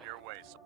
on your way, so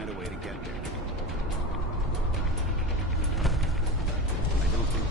find a way to get there. I don't think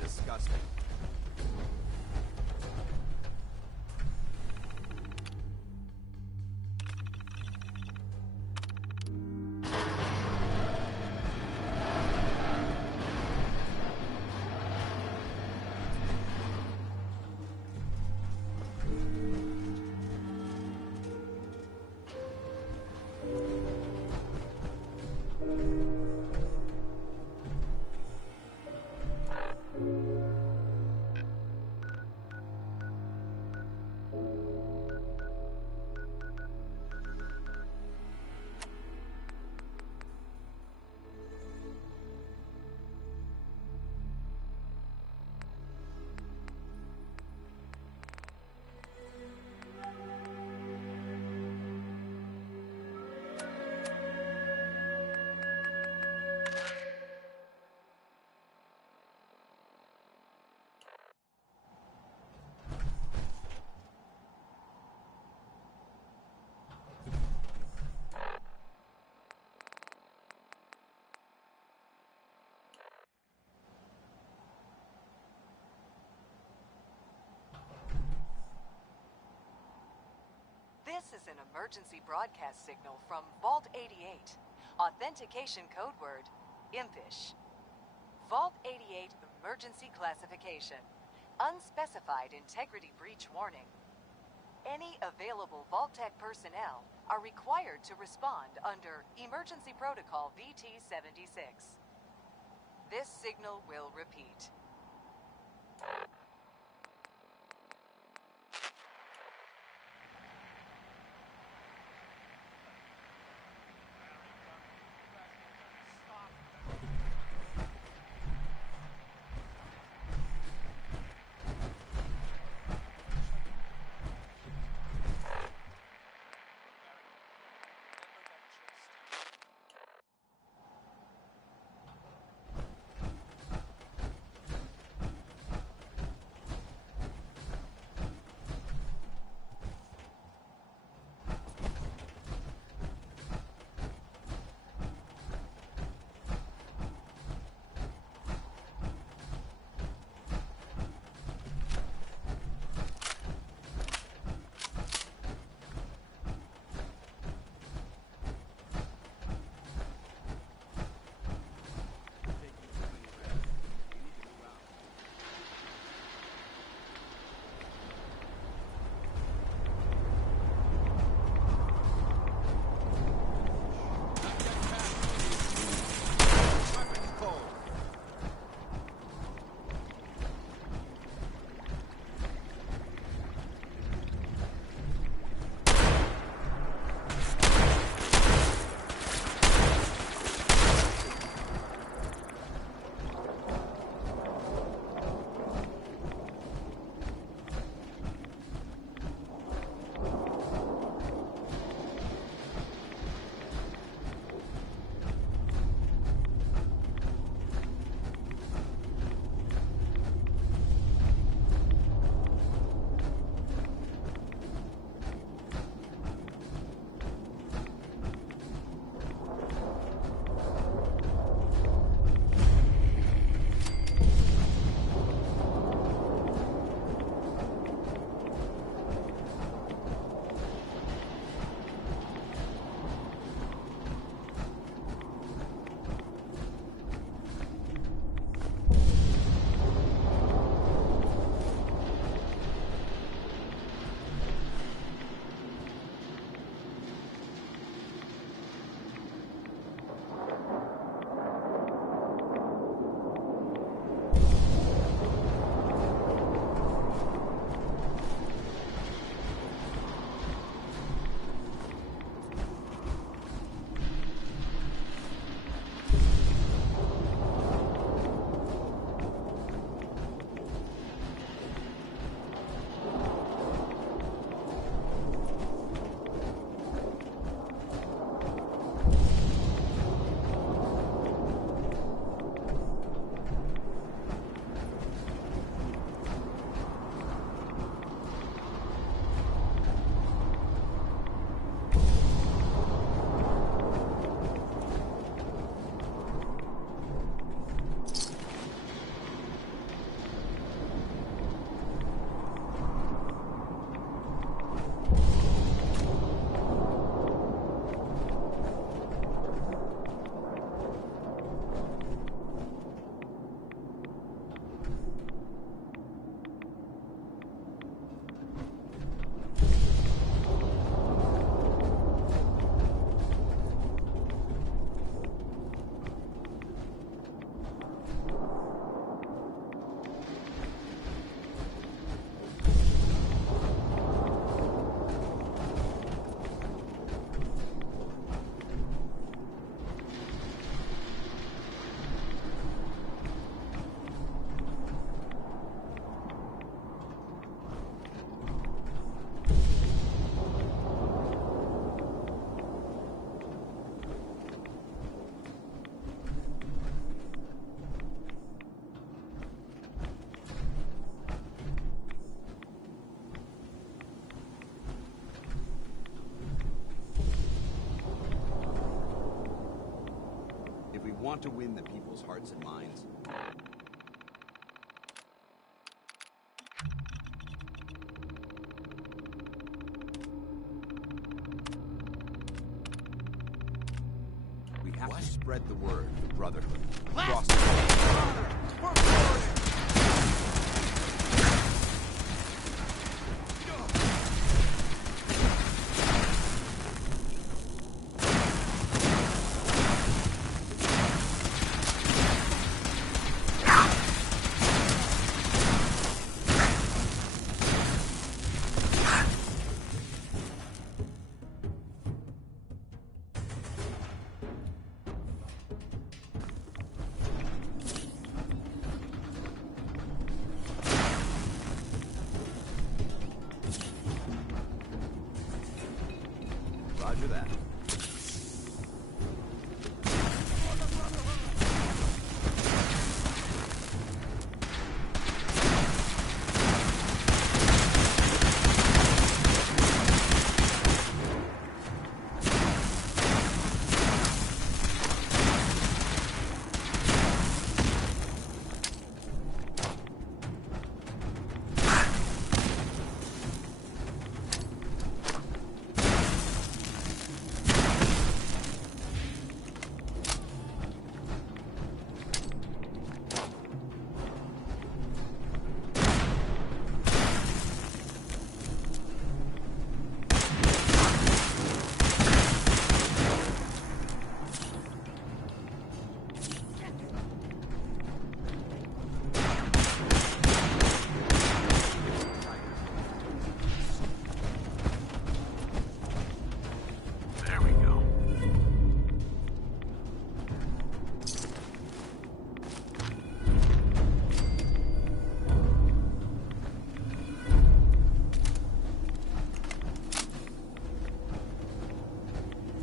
disgusting. This is an emergency broadcast signal from Vault 88. Authentication code word, Impish. Vault 88 emergency classification. Unspecified integrity breach warning. Any available Vault-Tec personnel are required to respond under Emergency Protocol VT-76. This signal will repeat. want to win the people's hearts and minds? We have to spread the word of brotherhood across the world. Roger that. There we go.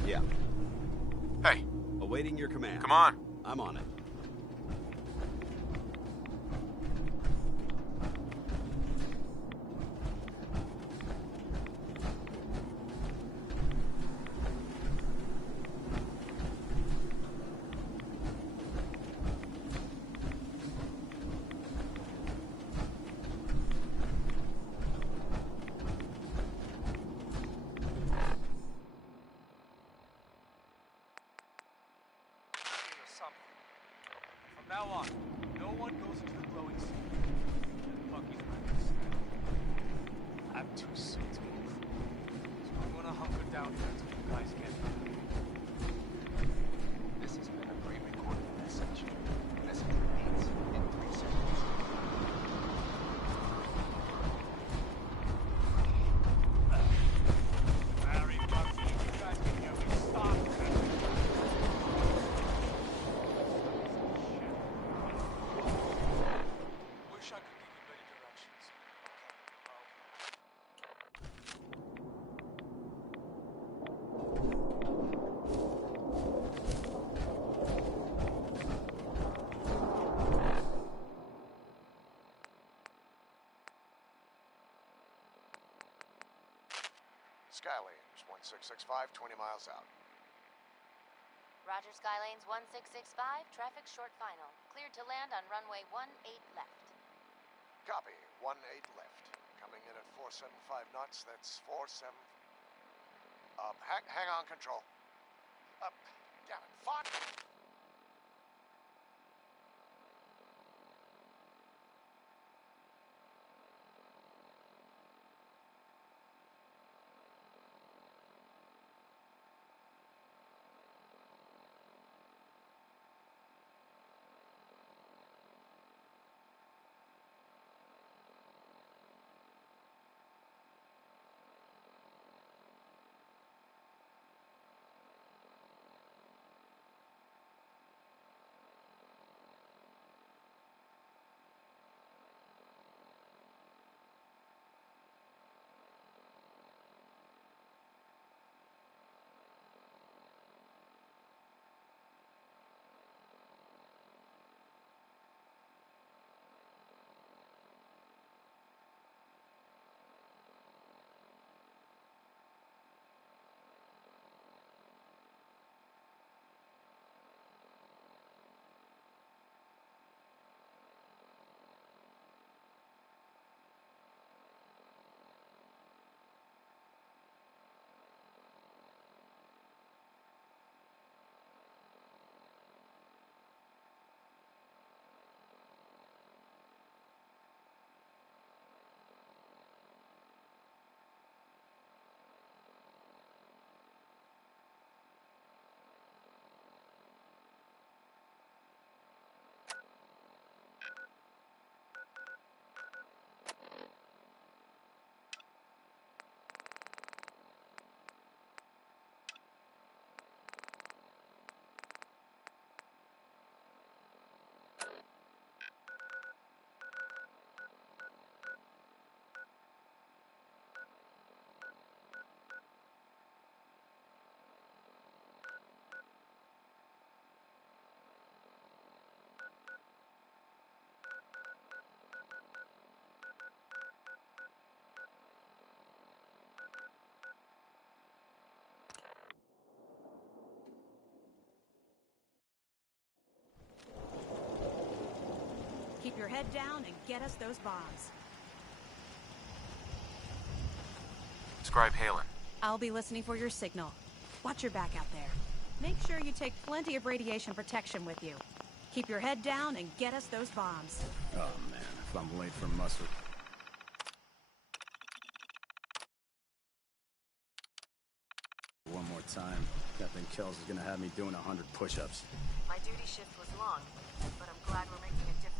Yeah. Hey, Awaiting your command. come on. I'm on it. Something. From now on, no one goes into the glowing sea. Bucky's right. I'm too sick to move. So I'm gonna hunker down here until you guys get here. This has been a pre-recorded message. Message repeats in 3 seconds. Harry, Bucky, you guys can hear me. Stop. Wish I could give you better directions. Skylanes 1665, 20 miles out. Roger, Skylanes 1665, traffic short final. Cleared to land on runway 18 left. Copy, 18 left. Coming in at 475 knots, that's 47... hang on, control. Damn it, fuck! your head down and get us those bombs. Scribe Halen. I'll be listening for your signal. Watch your back out there. Make sure you take plenty of radiation protection with you. Keep your head down and get us those bombs. Oh man, if I'm late for muster... One more time. Captain Kells is gonna have me doing 100 push-ups. My duty shift was long, but I'm glad we're making a difference.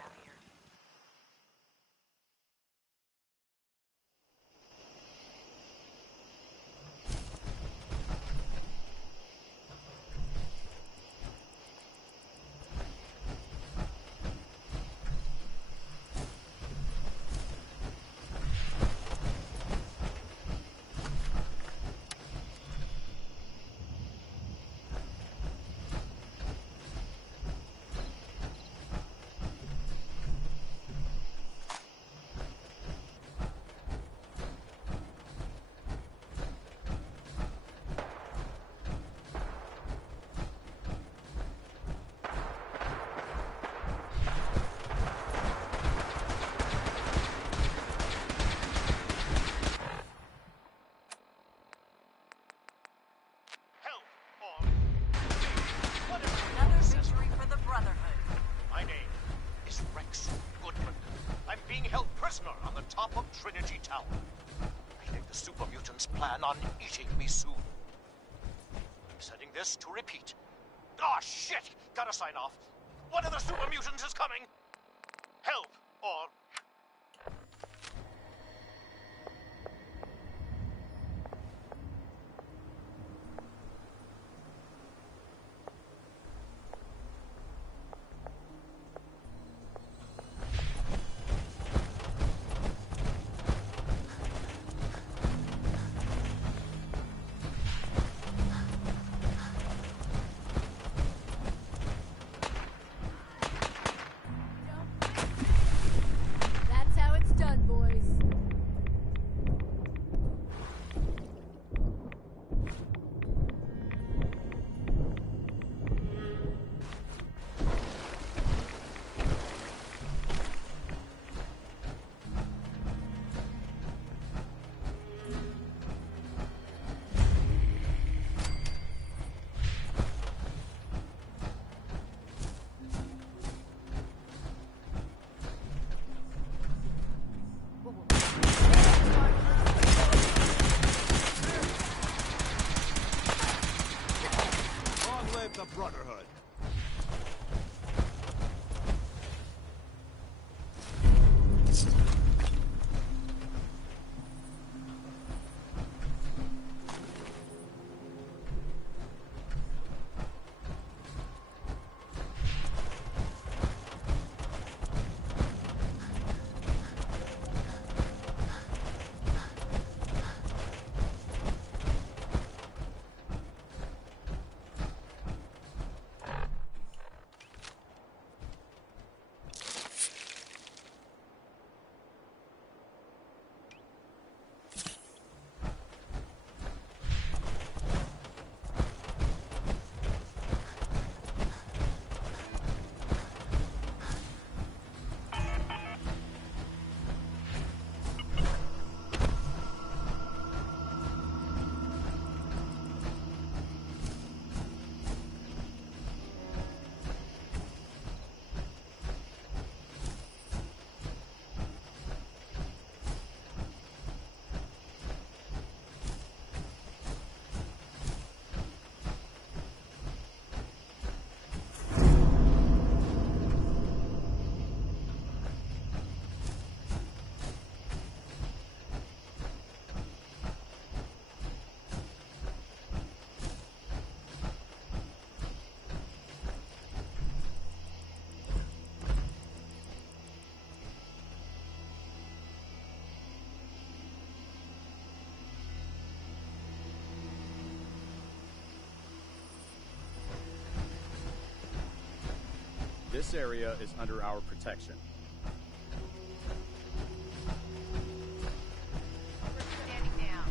Out here. On the top of Trinity Tower. I think the super mutants plan on eating me soon. I'm setting this to repeat. Ah, shit! Gotta sign off. One of the super mutants is coming! Help! Or... That's how it's done, boys. Long live the Brotherhood. This area is under our protection. We're standing down.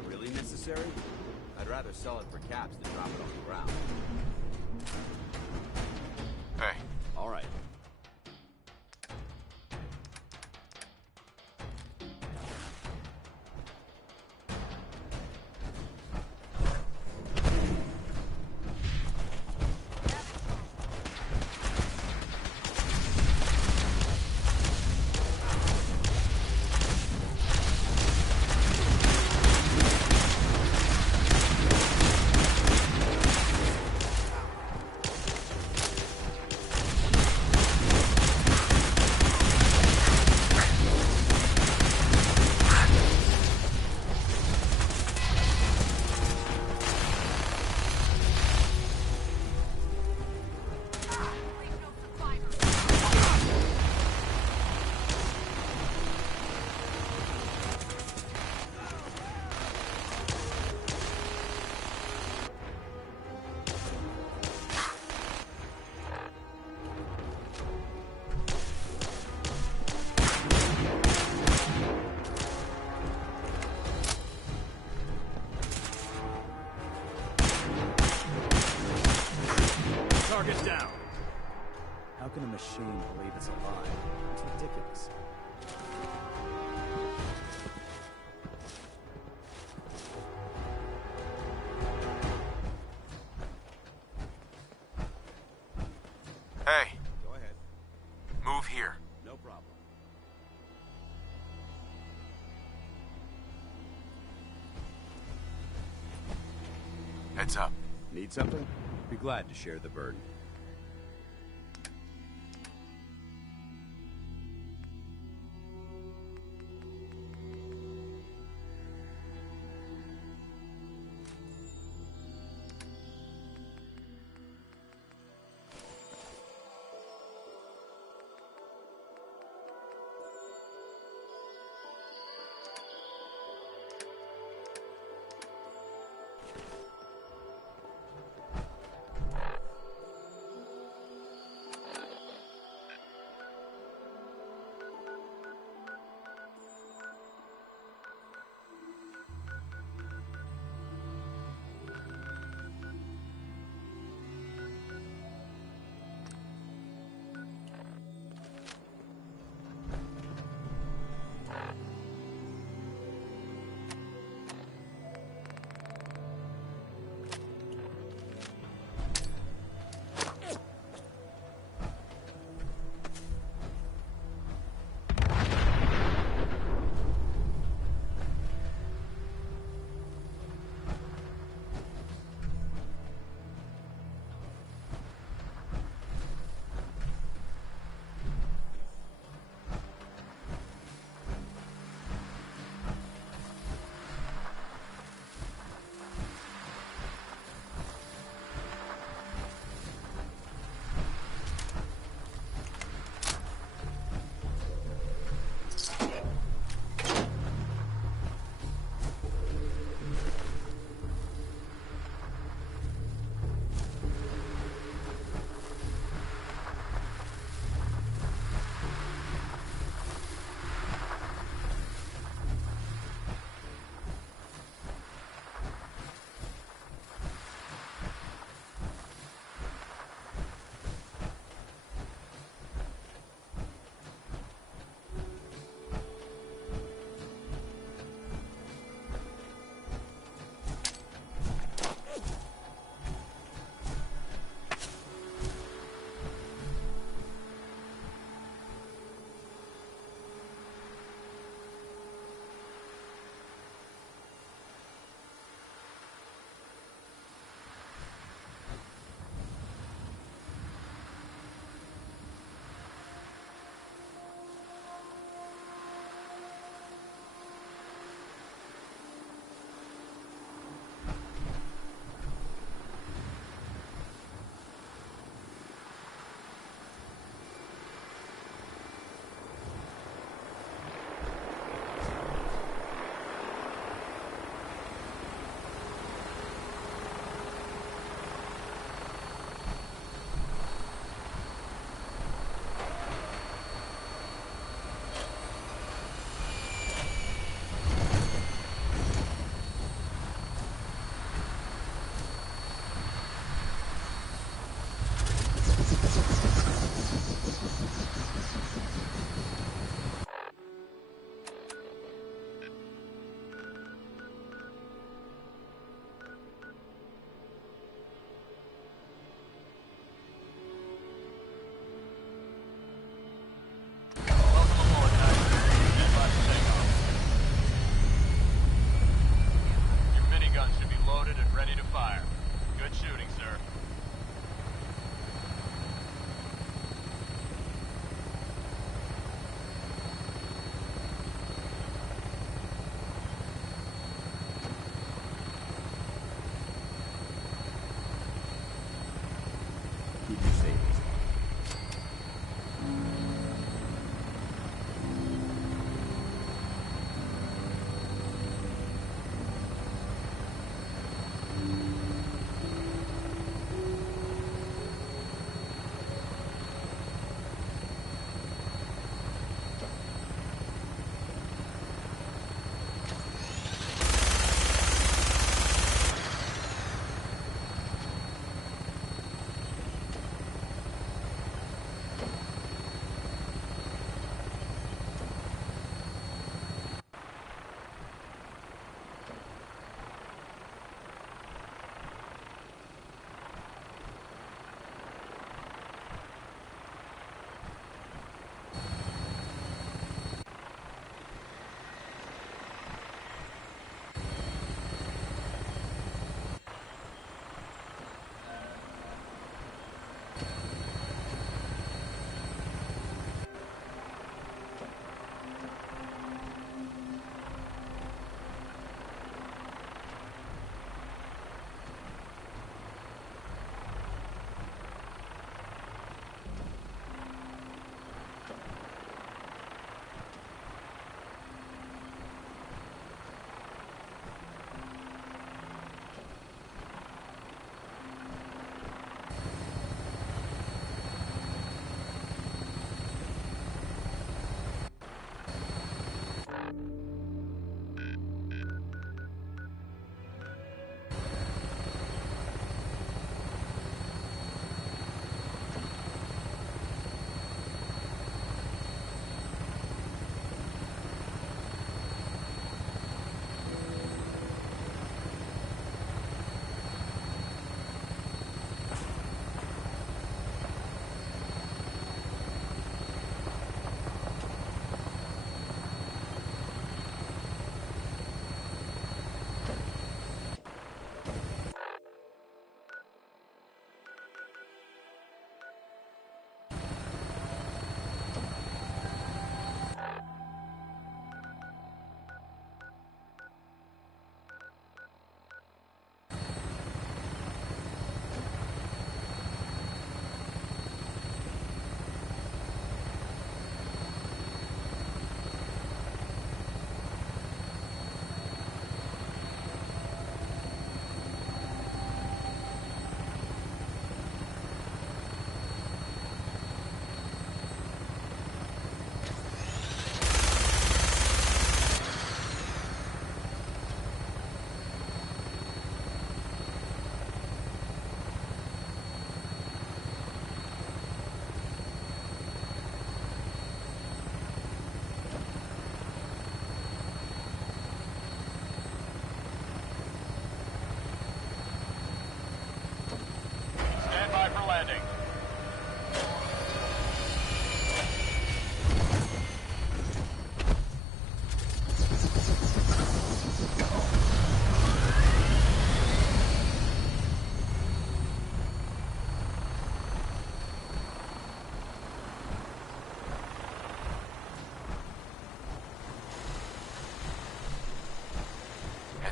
that really necessary? I'd rather sell it for caps than drop it on the ground. Hey. All right. Target down! How can a machine believe it's alive? It's ridiculous. Hey, Go ahead. move here. No problem. Heads up. Need something? Be glad to share the burden.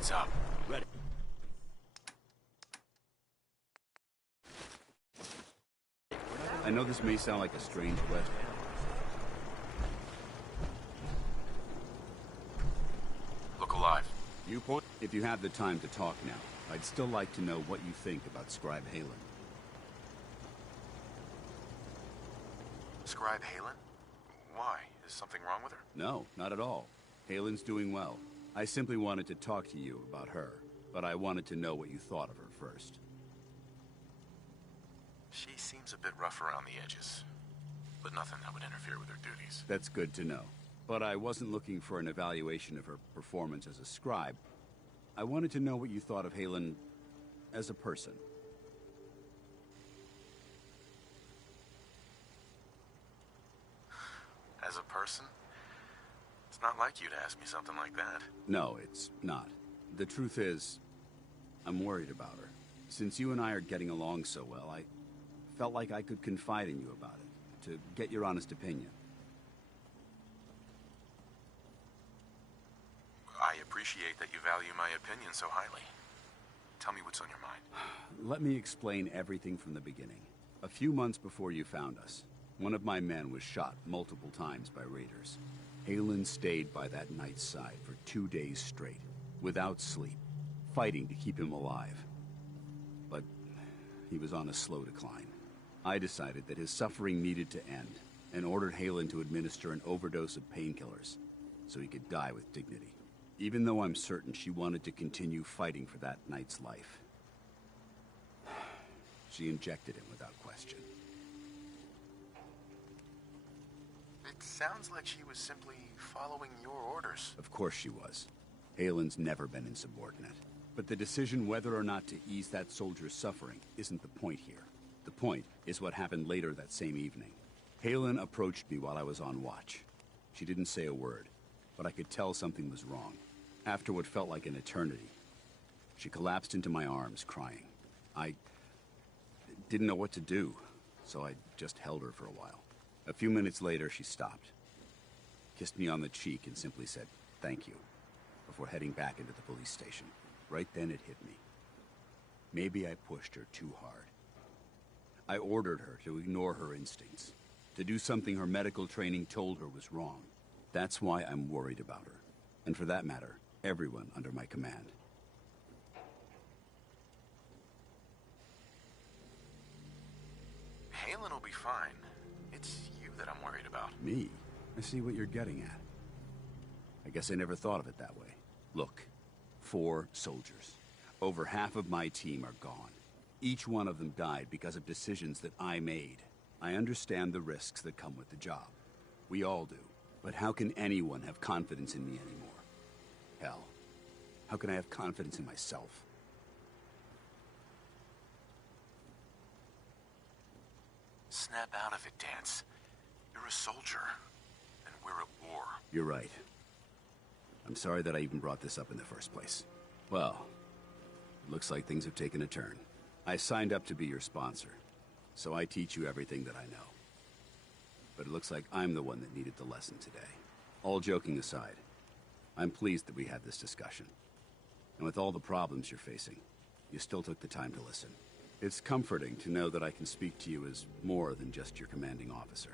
Heads up. Ready. I know this may sound like a strange question. Look alive. Viewpoint? If you have the time to talk now, I'd still like to know what you think about Scribe Halen. Scribe Halen? Why? Is something wrong with her? No, not at all. Halen's doing well. I simply wanted to talk to you about her, but I wanted to know what you thought of her first. She seems a bit rough around the edges, but nothing that would interfere with her duties. That's good to know. But I wasn't looking for an evaluation of her performance as a scribe. I wanted to know what you thought of Halen as a person. As a person? It's not like you to ask me something like that. No, it's not. The truth is, I'm worried about her. Since you and I are getting along so well, I felt like I could confide in you about it, to get your honest opinion. I appreciate that you value my opinion so highly. Tell me what's on your mind. Let me explain everything from the beginning. A few months before you found us, one of my men was shot multiple times by raiders. Halen stayed by that knight's side for 2 days straight, without sleep, fighting to keep him alive. But he was on a slow decline. I decided that his suffering needed to end, and ordered Halen to administer an overdose of painkillers, so he could die with dignity. Even though I'm certain she wanted to continue fighting for that knight's life. She injected him without question. It sounds like she was simply following your orders. Of course she was. Halen's never been insubordinate. But the decision whether or not to ease that soldier's suffering isn't the point here. The point is what happened later that same evening. Halen approached me while I was on watch. She didn't say a word, but I could tell something was wrong. After what felt like an eternity, she collapsed into my arms, crying. I didn't know what to do, so I just held her for a while. A few minutes later, she stopped, kissed me on the cheek, and simply said, "Thank you," before heading back into the police station. Right then it hit me. Maybe I pushed her too hard. I ordered her to ignore her instincts, to do something her medical training told her was wrong. That's why I'm worried about her. And for that matter, everyone under my command. Halen will be fine. It's you that I'm worried about. Me? I see what you're getting at. I guess I never thought of it that way. Look, 4 soldiers. Over half of my team are gone. Each one of them died because of decisions that I made. I understand the risks that come with the job. We all do. But how can anyone have confidence in me anymore? Hell, how can I have confidence in myself? Snap out of it, Dance. You're a soldier, and we're at war. You're right. I'm sorry that I even brought this up in the first place. Well, it looks like things have taken a turn. I signed up to be your sponsor, so I teach you everything that I know. But it looks like I'm the one that needed the lesson today. All joking aside, I'm pleased that we had this discussion. And with all the problems you're facing, you still took the time to listen. It's comforting to know that I can speak to you as more than just your commanding officer.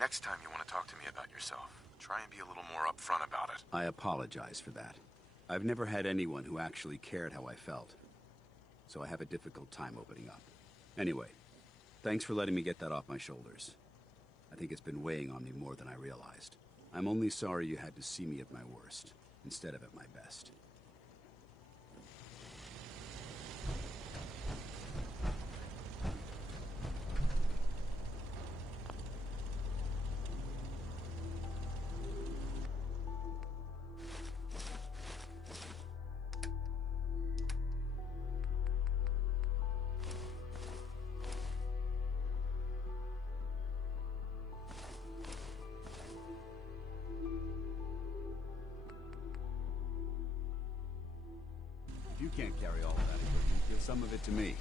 Next time you want to talk to me about yourself, try and be a little more upfront about it. I apologize for that. I've never had anyone who actually cared how I felt, so I have a difficult time opening up. Anyway, thanks for letting me get that off my shoulders. I think it's been weighing on me more than I realized. I'm only sorry you had to see me at my worst, instead of at my best. If you can't carry all of that equipment, give some of it to me.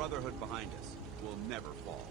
Brotherhood behind us, we'll never fall.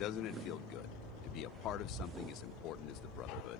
Doesn't it feel good to be a part of something as important as the Brotherhood?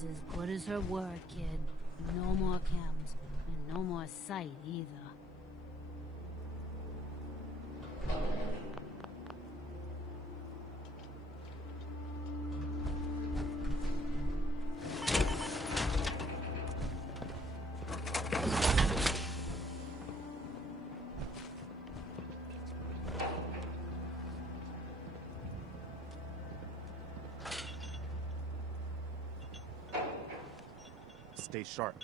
She's as good as her word, kid. No more chems, and no more sight either. Stay sharp.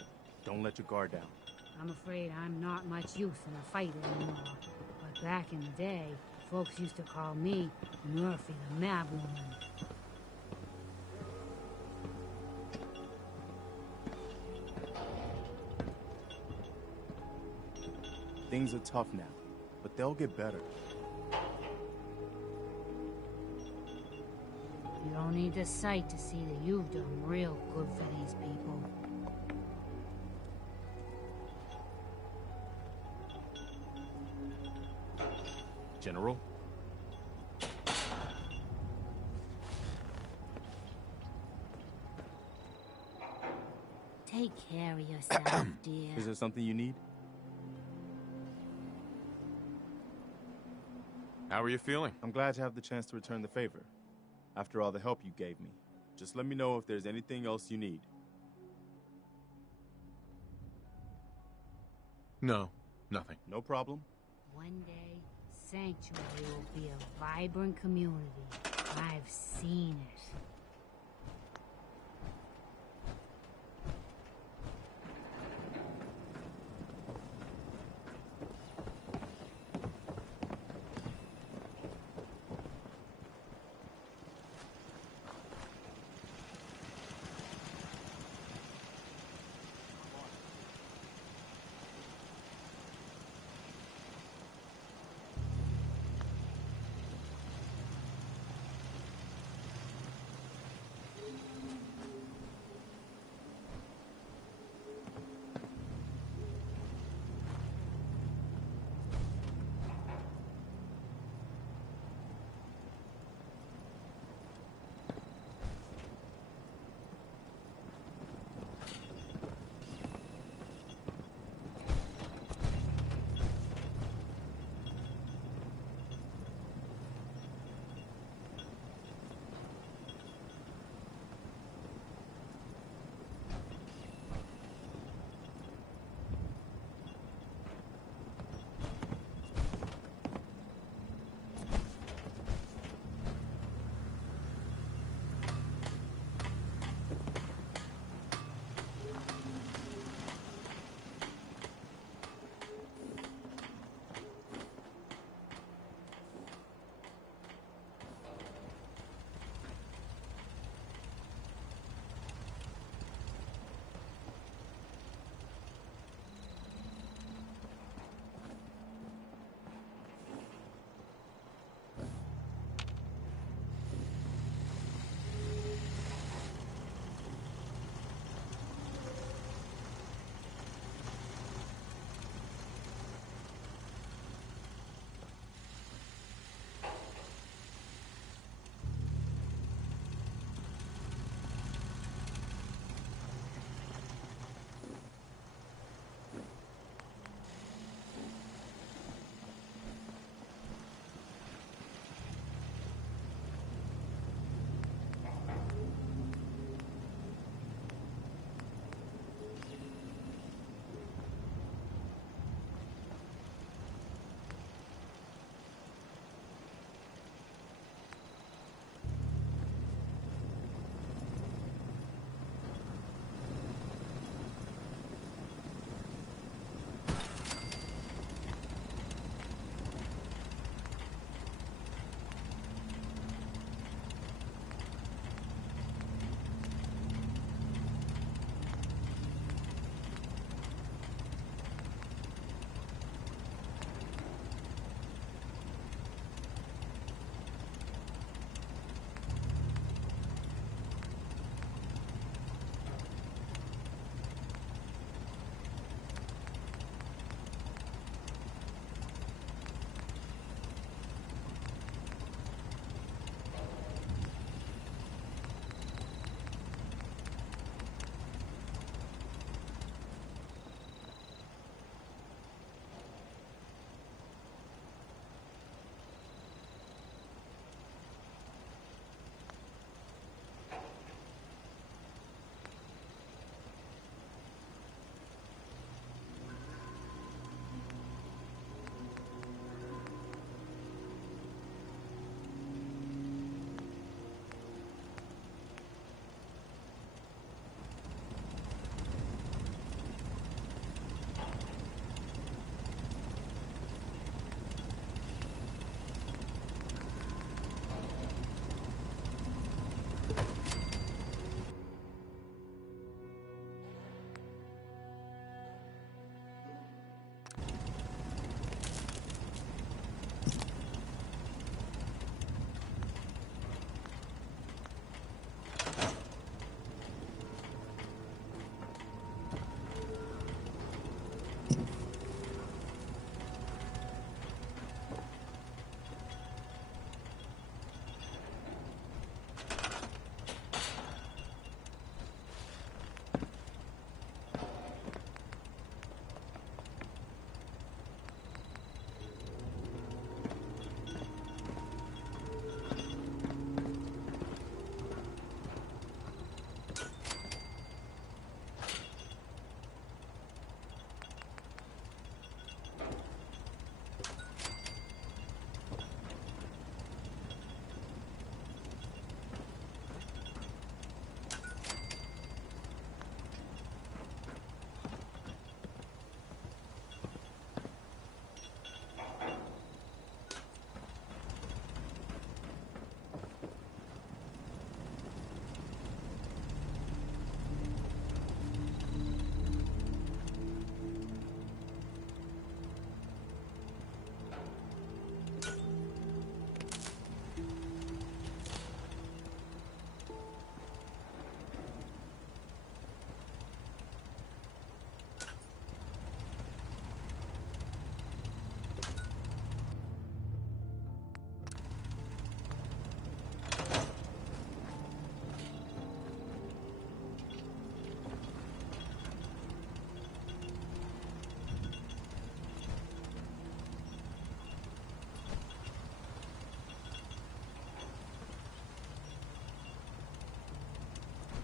Don't let your guard down. I'm afraid I'm not much use in a fight anymore. But back in the day, folks used to call me Murphy the Mad Woman. Things are tough now, but they'll get better. You don't need the sight to see that you've done real good for these people. General? Take care of yourself, dear. Is there something you need? How are you feeling? I'm glad to have the chance to return the favor. After all the help you gave me. Just let me know if there's anything else you need. No, nothing. No problem. One day, Sanctuary will be a vibrant community. I've seen it.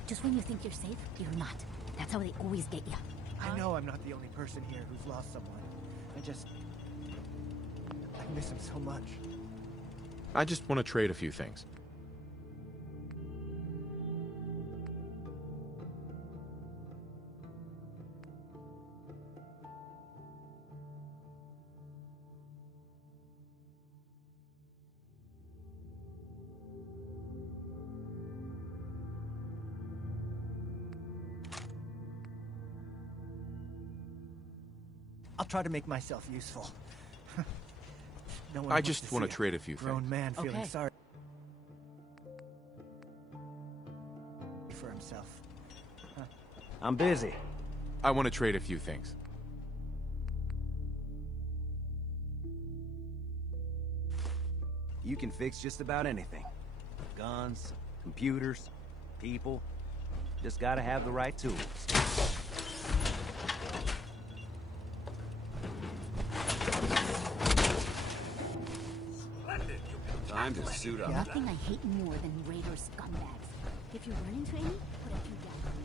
Just when you think you're safe, you're not. That's how they always get you. I know I'm not the only person here who's lost someone. I miss him so much. I just want to trade a few things. I'll try to make myself useful. No one I wants just to want see to a trade a few grown things. man feeling Okay. sorry for himself. I'm busy. I want to trade a few things. You can fix just about anything. Guns, computers, people. Just gotta have the right tools. Time to suit up. Nothing I hate more than raider scumbags. If you run into any, put a few down for me.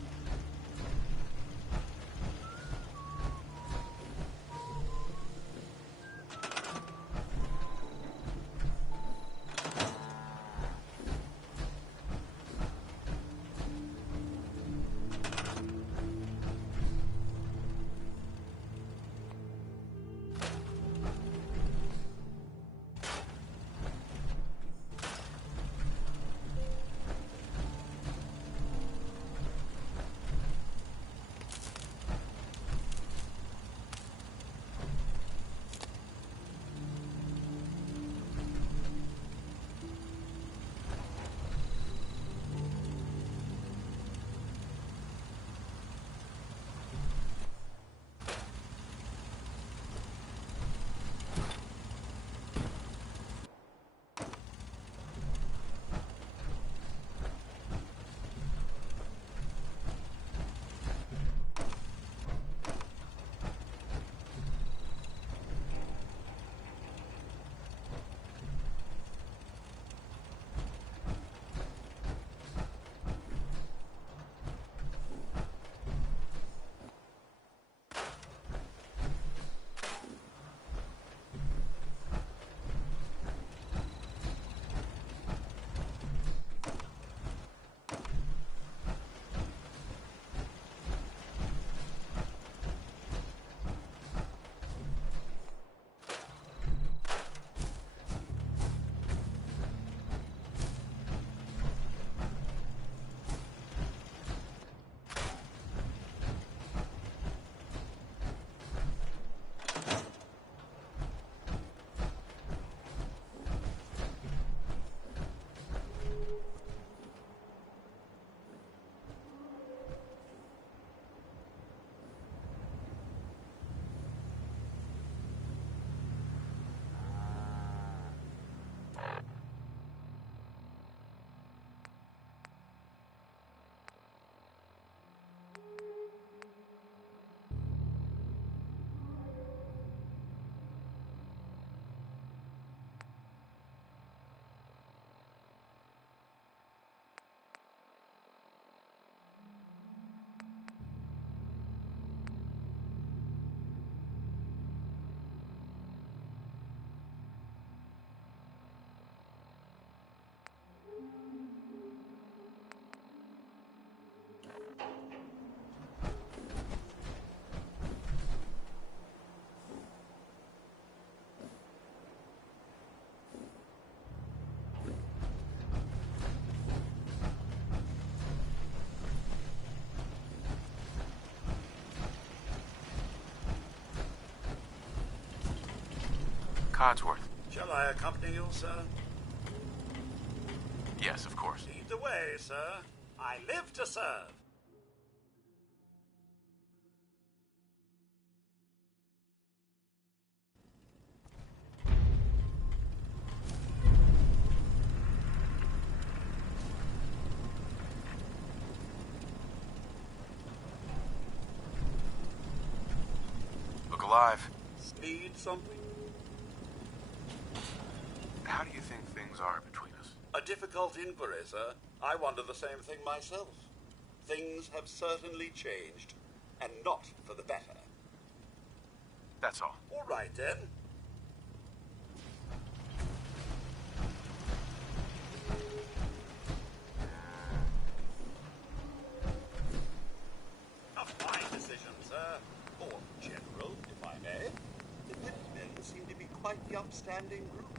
Codsworth. Shall I accompany you, sir? Yes, of course. Lead the way, sir. I live to serve. Look alive. Need something? How do you think things are between us? A difficult inquiry, sir. I wonder the same thing myself. things have certainly changed, and not for the better. That's all. All right, then. A fine decision, sir. Or general, if I may. The Minutemen seem to be quite the upstanding group.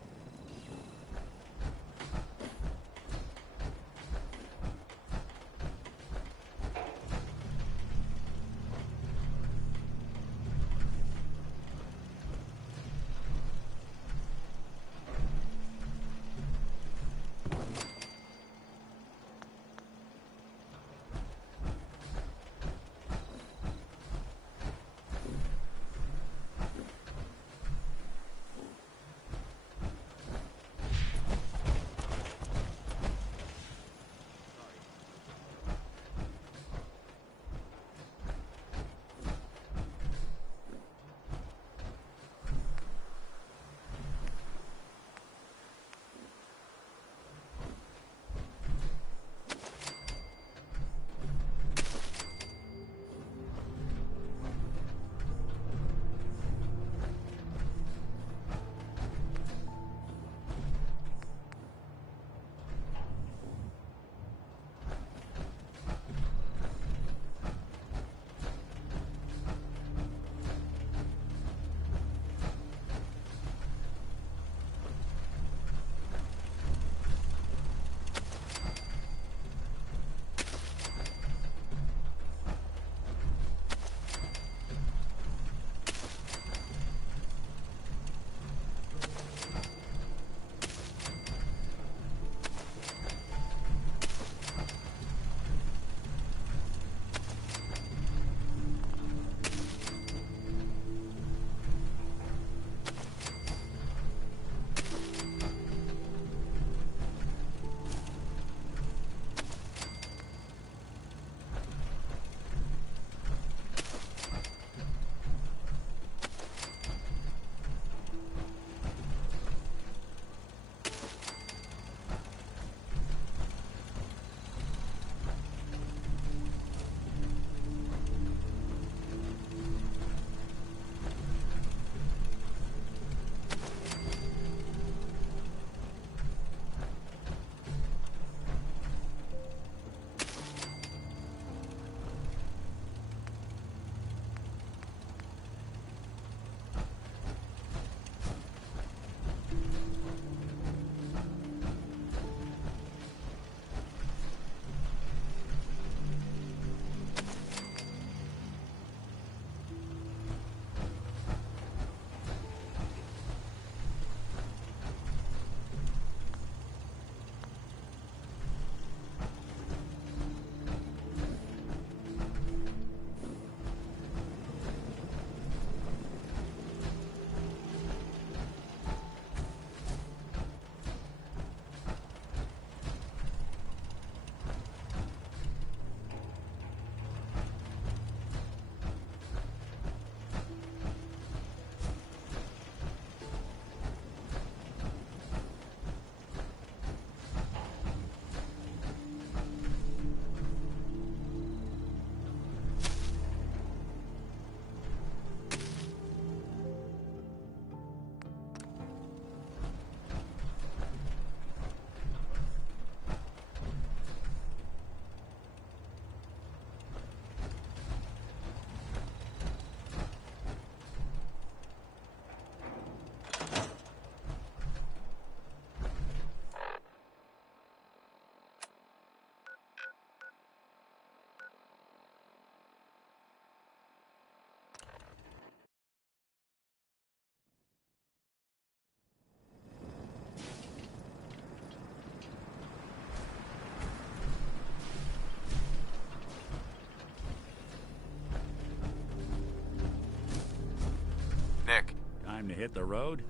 Nick. Time to hit the road?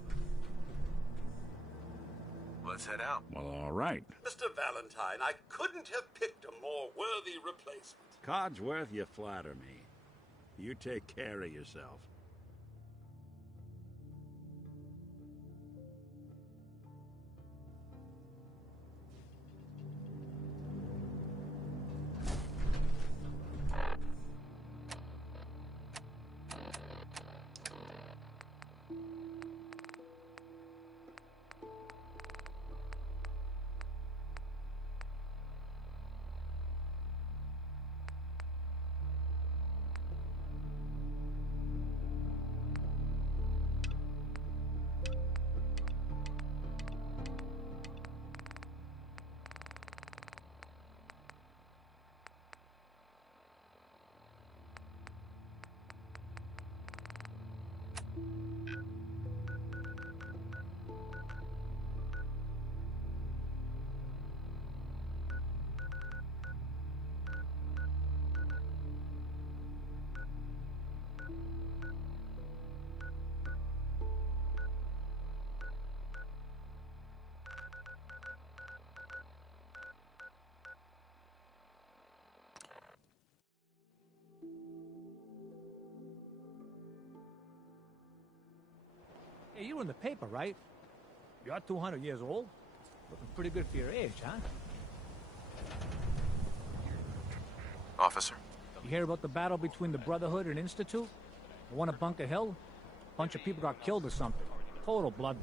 Let's head out. Well, all right. Mr. Valentine, I couldn't have picked a more worthy replacement. Codsworth, you flatter me. You take care of yourself. you in the paper, right? You're 200 years old? Looking pretty good for your age, huh? Officer? You hear about the battle between the Brotherhood and Institute? The one at Bunker Hill? Bunch of people got killed or something. Total bloodbath.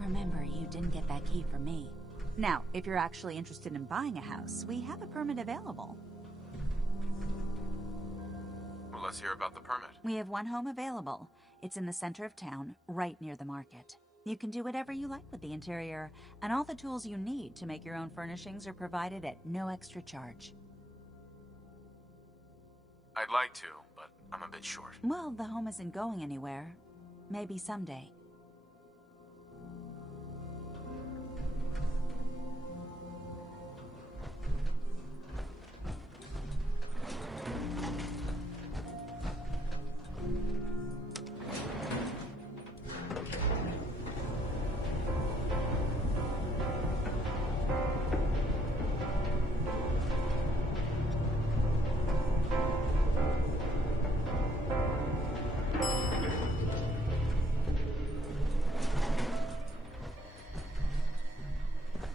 Remember, you didn't get that key from me. Now, if you're actually interested in buying a house, we have a permit available. Well, let's hear about the permit. We have one home available. It's in the center of town, right near the market. You can do whatever you like with the interior, and all the tools you need to make your own furnishings are provided at no extra charge. I'd like to, but I'm a bit short. Well, the home isn't going anywhere. Maybe someday.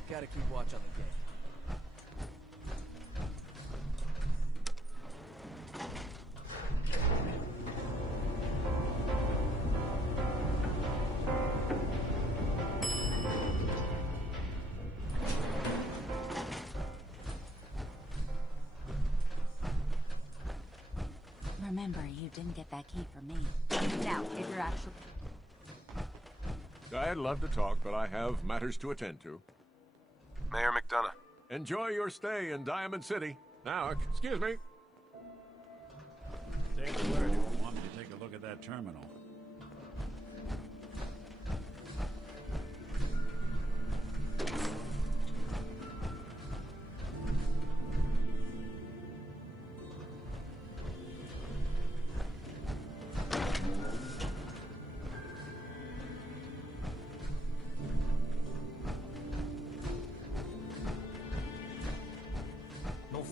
Gotta keep watch on the game. Remember, you didn't get that key from me. Now, if you're actually... I'd love to talk, but I have matters to attend to. Mayor McDonough. Enjoy your stay in Diamond City. Now, excuse me. Say the word if you want me to take a look at that terminal.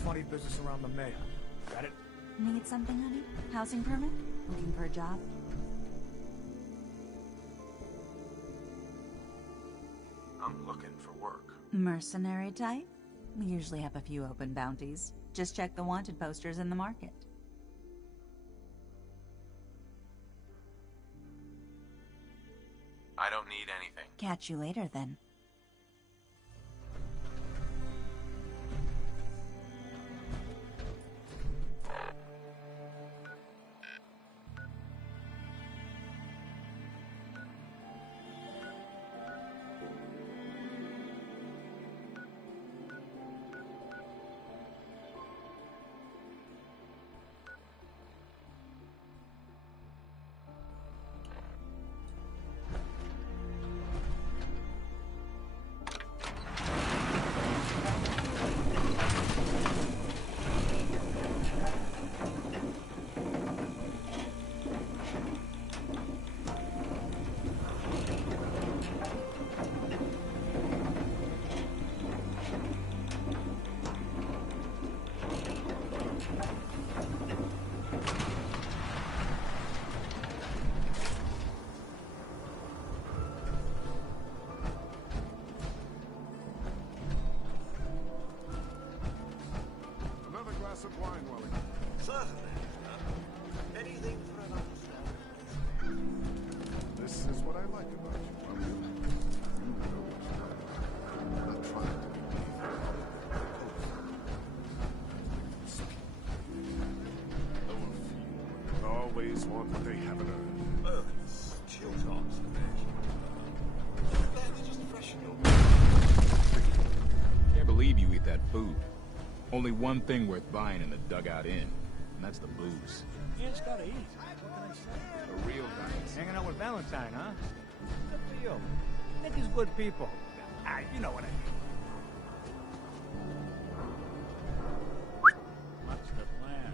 Funny business around the mayor. Got it? Need something, honey? Housing permit? Looking for a job? I'm looking for work. Mercenary type? We usually have a few open bounties. Just check the wanted posters in the market. I don't need anything. Catch you later, then. Certainly. Anything for an understanding. This is what I like about you, Pumpkin. You know what you like. I'm not trying to be evil. They always want what they haven't earned. Oh, it's chill talks today. Glad they're just fresh in your Can't believe you eat that food. Only one thing worth buying in the Dugout Inn, and that's the booze. You just gotta eat. What can I say? A real diet. Hanging out with Valentine, huh? Good for you. Nick is good people. Ah, you know what I mean. What's the plan?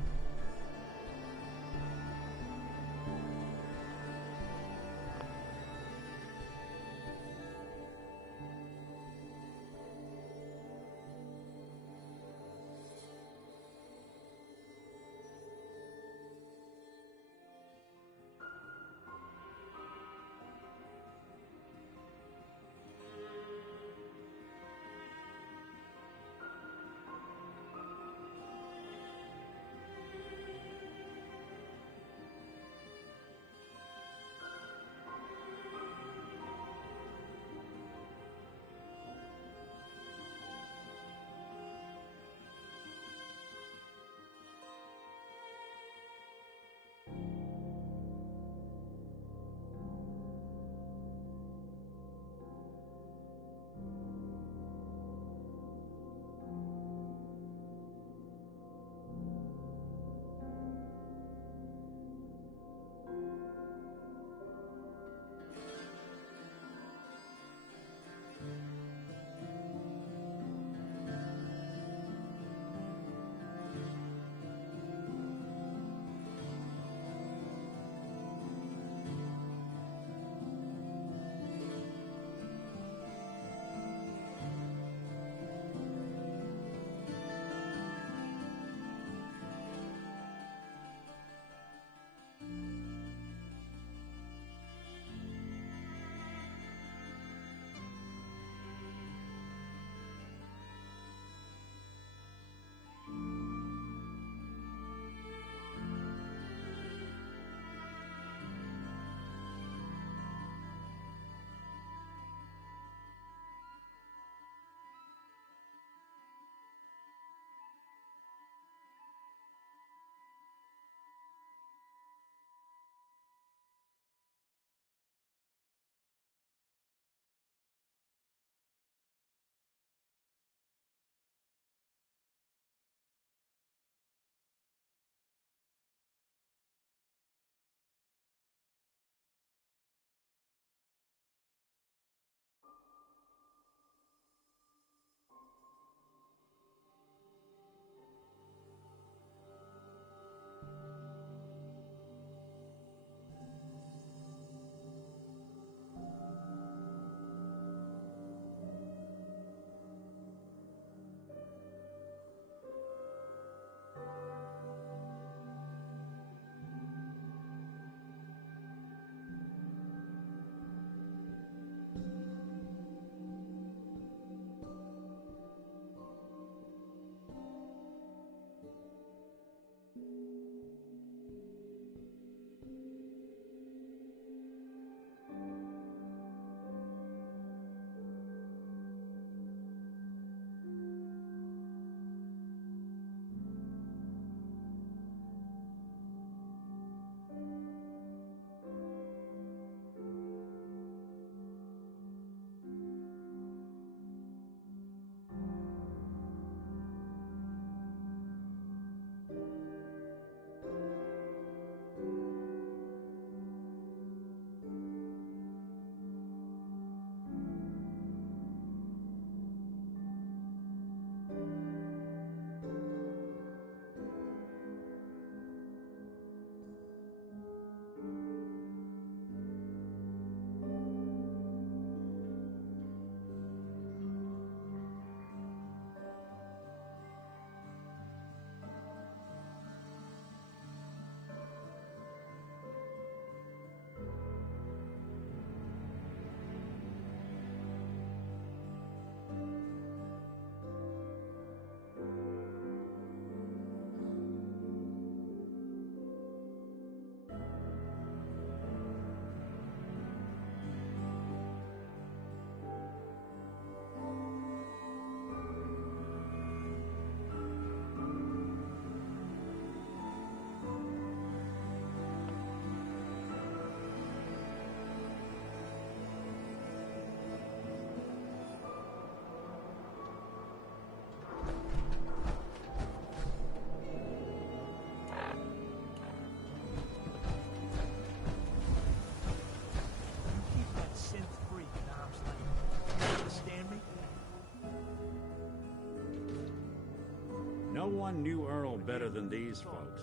No one knew Earl better than these folks.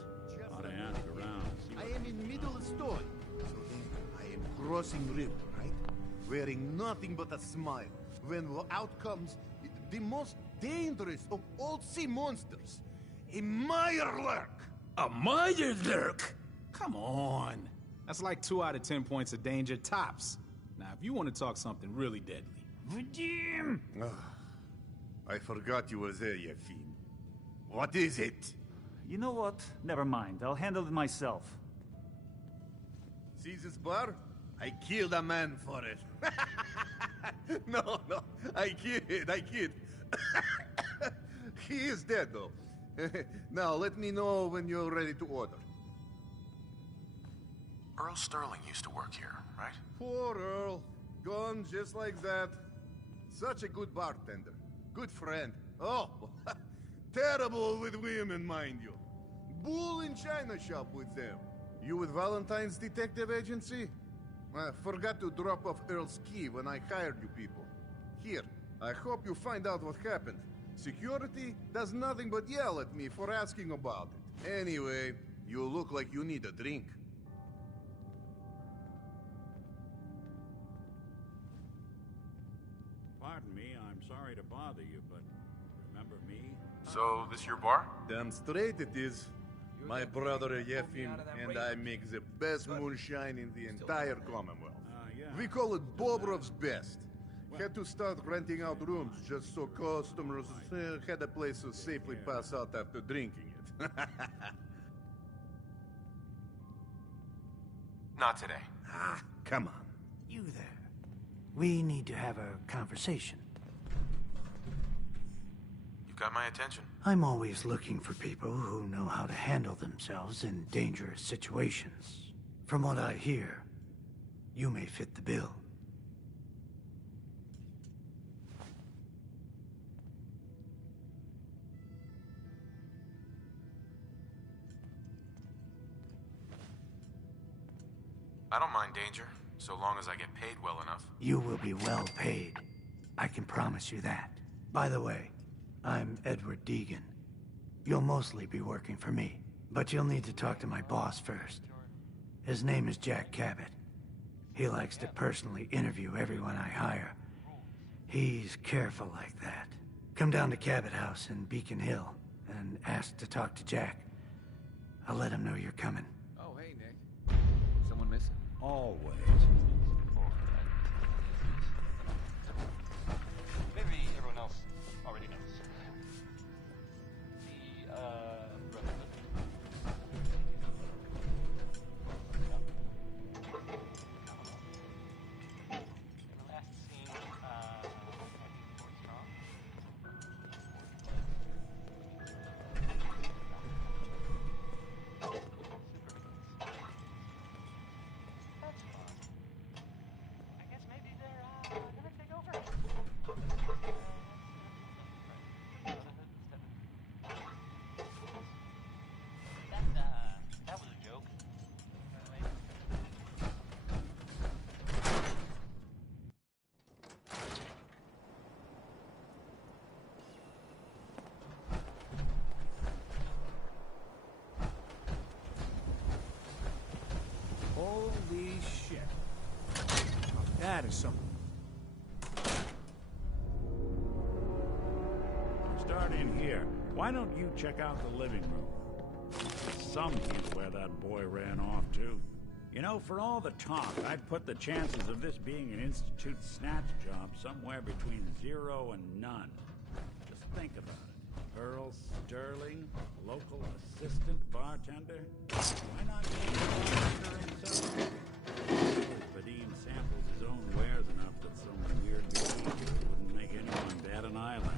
Ought to ask around. I am in middle of story. So then I am crossing river, right? Wearing nothing but a smile. When out comes the most dangerous of all sea monsters. A Mirelurk! A Mirelurk? Come on. That's like 2 out of 10 points of danger tops. Now, if you want to talk something really deadly. Jim! I forgot you were there, Yefim. What is it? You know what? Never mind. I'll handle it myself. See this bar? I killed a man for it. No, I kid. He is dead, though. Now, let me know when you're ready to order. Earl Sterling used to work here, right? Poor Earl. Gone just like that. Such a good bartender. Good friend. Oh, terrible with women, mind you. Bull in china shop with them. You with Valentine's Detective Agency? I forgot to drop off Earl's key when I hired you people. Here, I hope you find out what happened. Security does nothing but yell at me for asking about it. Anyway, you look like you need a drink. Pardon me, I'm sorry to bother you, but remember me? So, this your bar? Damn straight it is. My brother Yefim and I make the best moonshine in the entire Commonwealth. We call it Bobrov's Best. Had to start renting out rooms just so customers had a place to safely pass out after drinking it. Not today. Ah, come on. You there. We need to have a conversation. You've got my attention. I'm always looking for people who know how to handle themselves in dangerous situations. From what I hear, you may fit the bill. I don't mind danger, so long as I get paid well enough. You will be well paid. I can promise you that. By the way, I'm Edward Deegan. You'll mostly be working for me, but you'll need to talk to my boss first. His name is Jack Cabot. He likes to personally interview everyone I hire. He's careful like that. Come down to Cabot House in Beacon Hill and ask to talk to Jack. I'll let him know you're coming. Oh, hey, Nick. Someone missing? Always. Maybe everyone else already knows. The, Brotherhood. The last scene, that was a joke. Holy shit. That is something. Start in here. Why don't you check out the living room? Some hint where that boy ran off to. You know, for all the talk, I'd put the chances of this being an Institute snatch job somewhere between 0 and none. Just think about it. Earl Sterling, local assistant bartender? Why not be a bartender himself? Vadim samples his own wares enough that some weird behavior wouldn't make anyone bat an eyelash.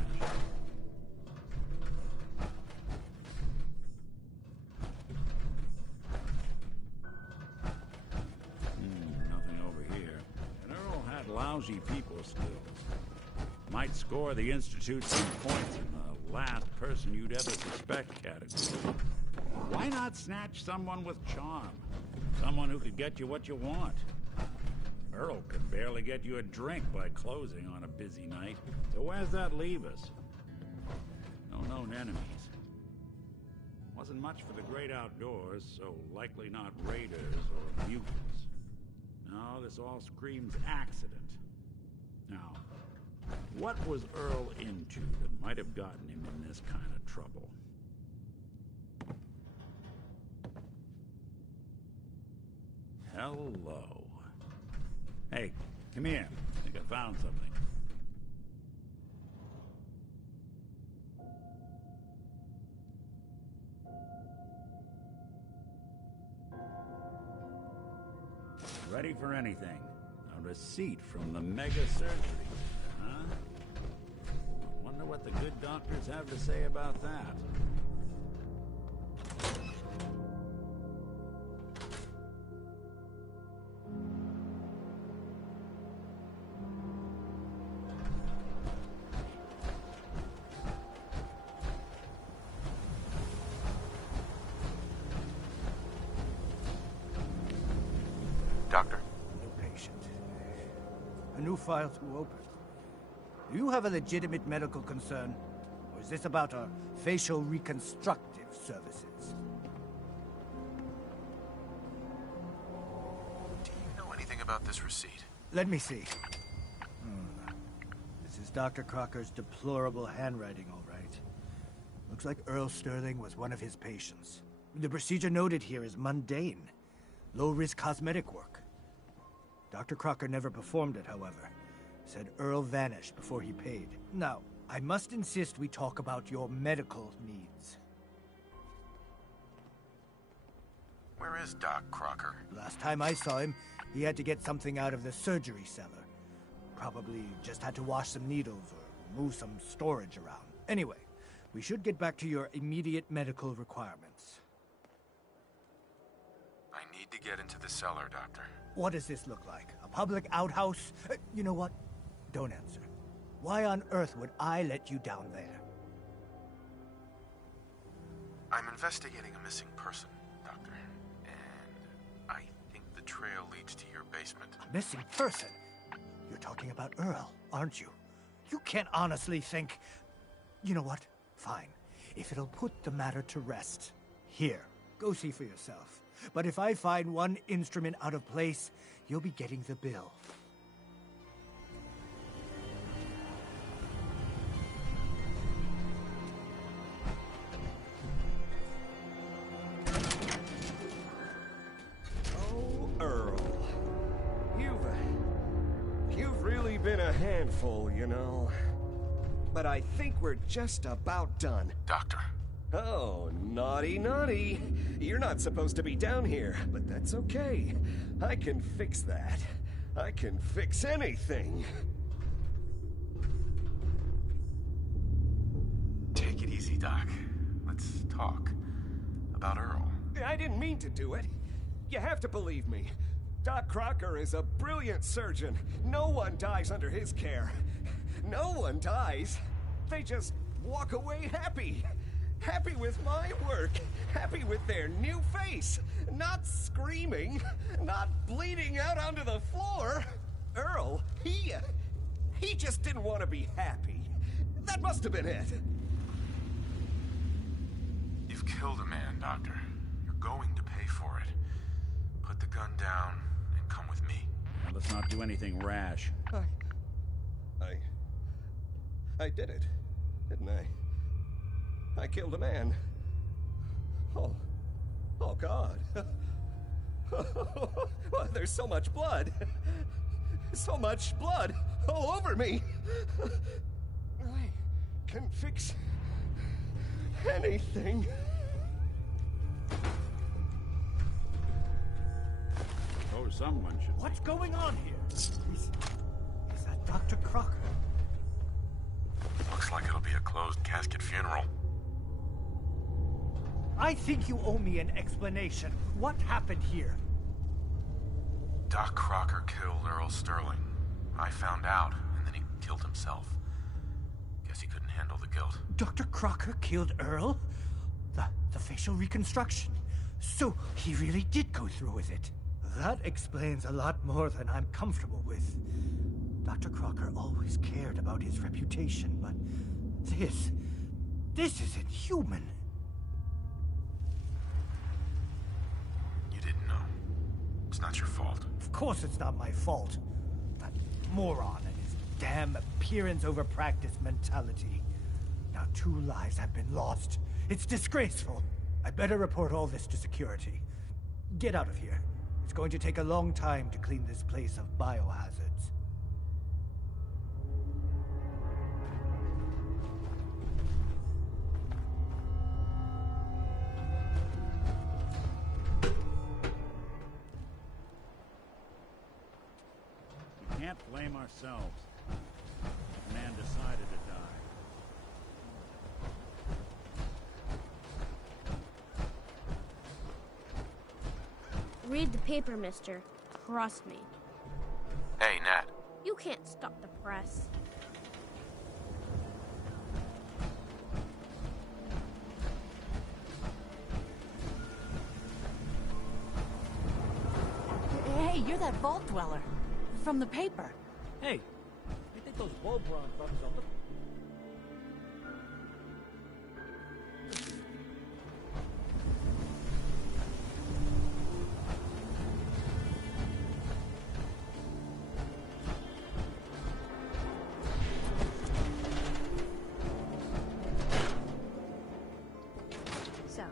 Nothing over here. And Earl had lousy people skills. Might score the Institute some points in the last person you'd ever suspect category. Why not snatch someone with charm? Someone who could get you what you want. Earl could barely get you a drink by closing on a busy night. So where's that leave us? No known enemies. Wasn't much for the great outdoors, so likely not raiders or mutants. No, this all screams accident. Now, what was Earl into that might have gotten him in this kind of trouble? Hello. Hey, come here. I think I found something. Ready for anything. A receipt from the mega surgery, huh? Wonder what the good doctors have to say about that. Doctor? New patient. A new file to open. Do you have a legitimate medical concern? Or is this about our facial reconstructive services? Do you know anything about this receipt? Let me see. This is Dr. Crocker's deplorable handwriting, all right. Looks like Earl Sterling was one of his patients. The procedure noted here is mundane. Low-risk cosmetic work. Dr. Crocker never performed it, however. Said Earl vanished before he paid. Now, I must insist we talk about your medical needs. Where is Doc Crocker? Last time I saw him, he had to get something out of the surgery cellar. Probably just had to wash some needles or move some storage around. Anyway, we should get back to your immediate medical requirements. I need to get into the cellar, Doctor. What does this look like? A public outhouse? You know what? Don't answer. Why on earth would I let you down there? I'm investigating a missing person, Doctor. And I think the trail leads to your basement. A missing person? You're talking about Earl, aren't you? You can't honestly think... You know what? Fine. If it'll put the matter to rest. Here, go see for yourself. But if I find one instrument out of place, you'll be getting the bill. Oh, Earl. You've really been a handful, you know. But I think we're just about done. Doctor. Oh, naughty, naughty. You're not supposed to be down here, but that's okay. I can fix that. I can fix anything. Take it easy, Doc. Let's talk about Earl. I didn't mean to do it. You have to believe me. Doc Crocker is a brilliant surgeon. No one dies under his care. No one dies. They just walk away happy. Happy with my work. Happy with their new face. Not screaming. Not bleeding out onto the floor. Earl, he just didn't want to be happy. That must have been it. You've killed a man, Doctor. You're going to pay for it. Put the gun down and come with me. Now, let's not do anything rash. I did it, didn't I? I killed a man. Oh God. Well, there's so much blood. So much blood all over me. I can fix anything. Oh, someone should... What's going on here? Is that Dr. Crocker? Looks like it'll be a closed casket funeral. I think you owe me an explanation. What happened here? Doc Crocker killed Earl Sterling. I found out, and then he killed himself. Guess he couldn't handle the guilt. Dr. Crocker killed Earl? The facial reconstruction. So he really did go through with it. That explains a lot more than I'm comfortable with. Dr. Crocker always cared about his reputation, but this is inhuman. It's not your fault. Of course it's not my fault. That moron and his damn appearance over practice mentality. Now 2 lives have been lost. It's disgraceful. I better report all this to security. Get out of here. It's going to take a long time to clean this place of biohazards. We can't blame ourselves. The man decided to die. Read the paper, mister. Trust me. Hey, Nat. You can't stop the press. Hey, you're that vault dweller. From the paper. Hey, you think those Bulbron brothers are looking? So,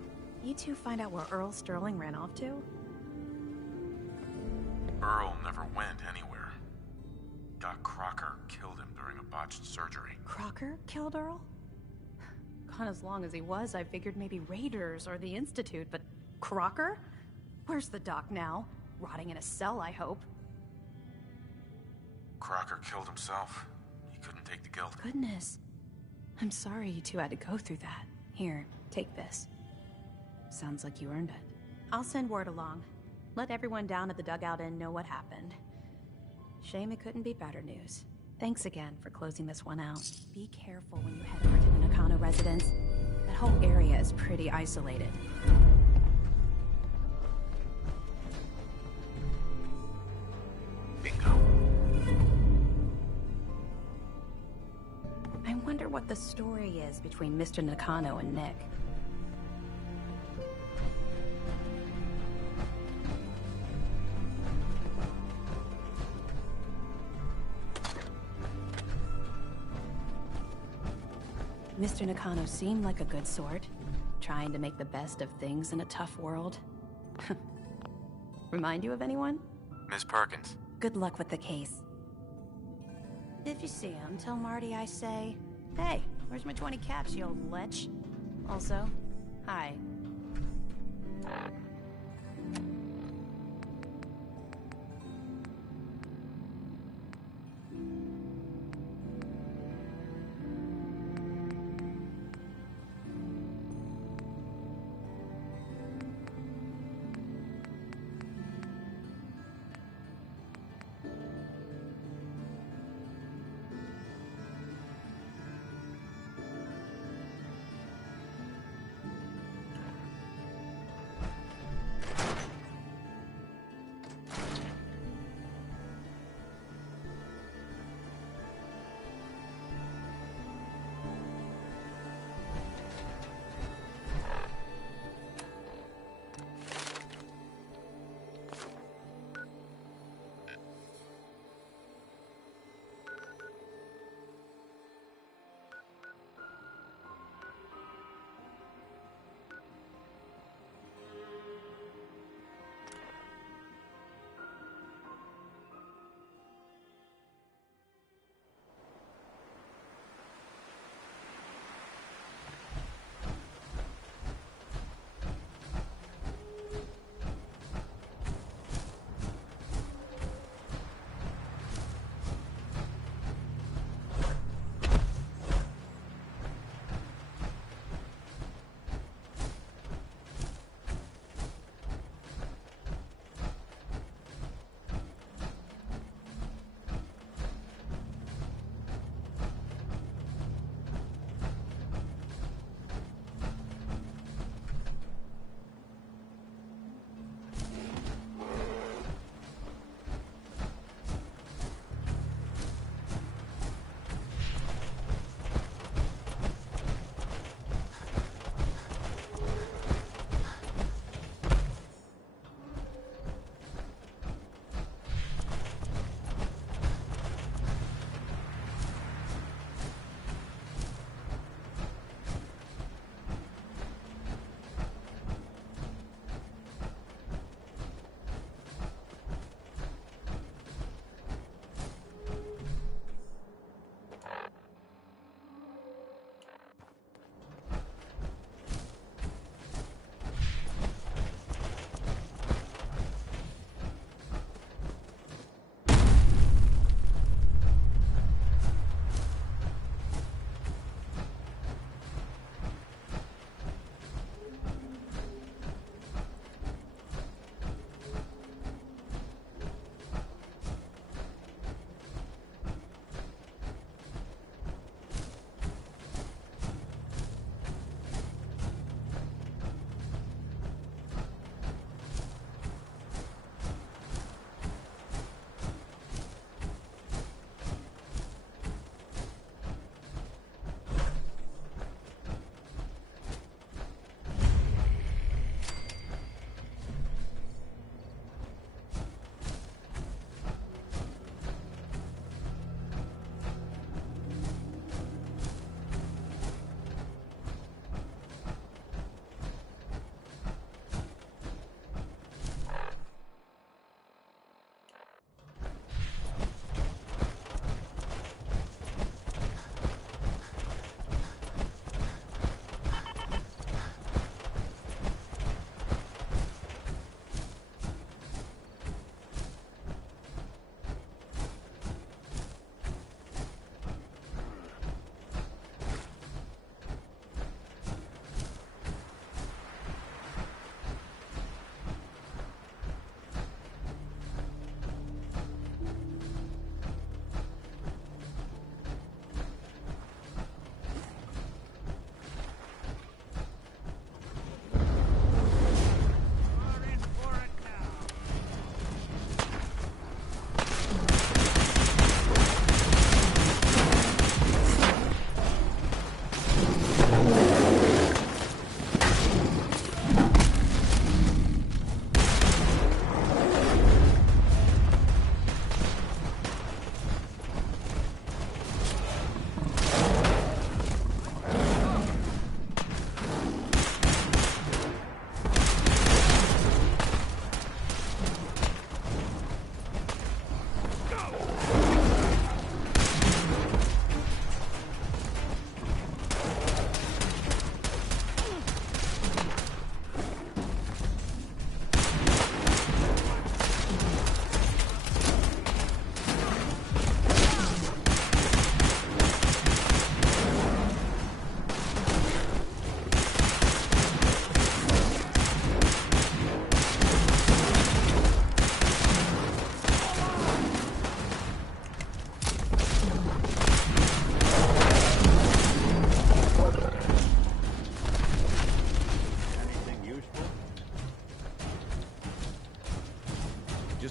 you two find out where Earl Sterling ran off to? Earl never went anywhere. Doc Crocker killed him during a botched surgery. Crocker killed Earl? Gone as long as he was, I figured maybe Raiders or the Institute, but Crocker? Where's the doc now? Rotting in a cell, I hope. Crocker killed himself. He couldn't take the guilt. Goodness. I'm sorry you two had to go through that. Here, take this. Sounds like you earned it. I'll send word along. Let everyone down at the Dugout Inn know what happened. Shame it couldn't be better news. Thanks again for closing this one out. Be careful when you head over to the Nakano residence. That whole area is pretty isolated. Bingo. I wonder what the story is between Mr. Nakano and Nick. Mr. Nakano seemed like a good sort, trying to make the best of things in a tough world. Remind you of anyone? Miss Perkins. Good luck with the case. If you see him, tell Marty I say, hey, where's my 20 caps, you old lech? Also, hi.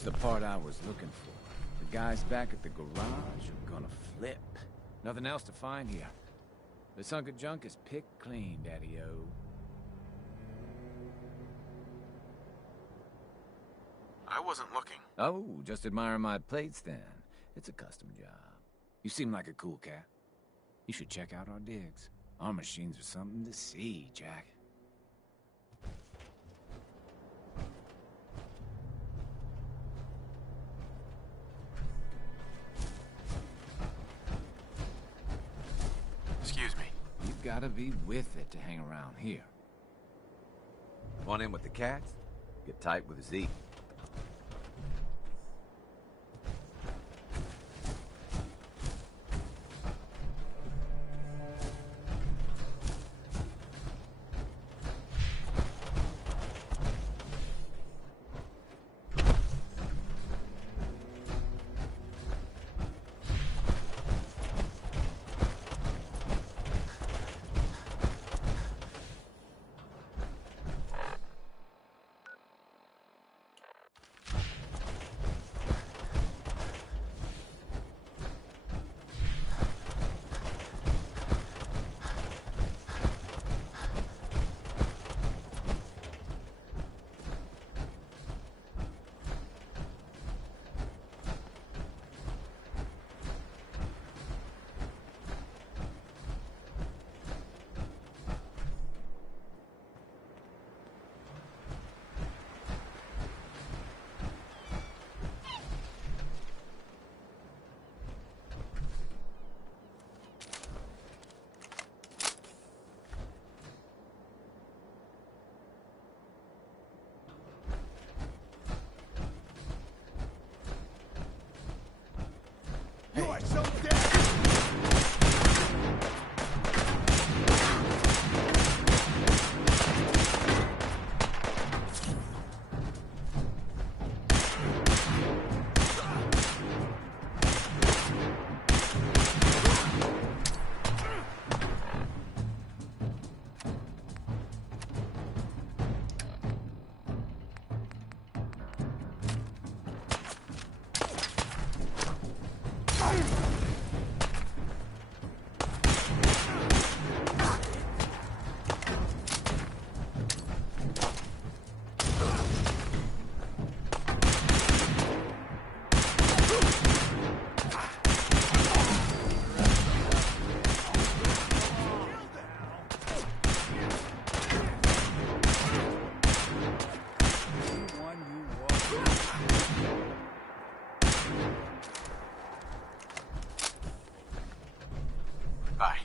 Here's the part I was looking for. The guys back at the garage are gonna flip. Nothing else to find here. This hunk of junk is picked clean, Daddy-O. I wasn't looking. Oh, just admiring my plates then. It's a custom job. You seem like a cool cat. You should check out our digs. Our machines are something to see, Jack. Excuse me. You've gotta be with it to hang around here. Want in with the cats? Get tight with Zeke. You are so dead! Bye.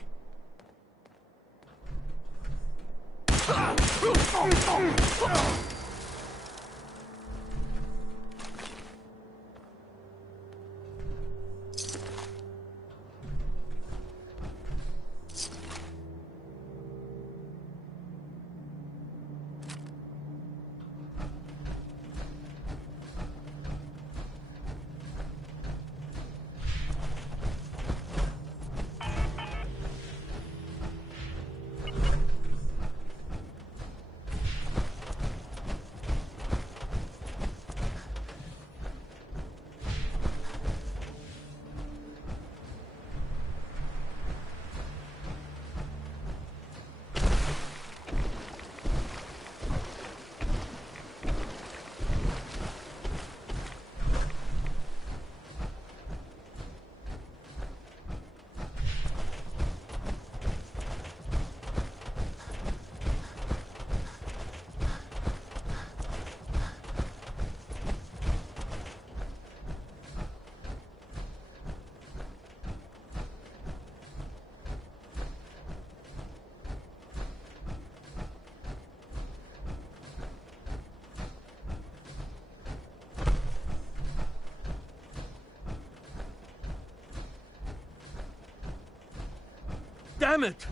Damn it!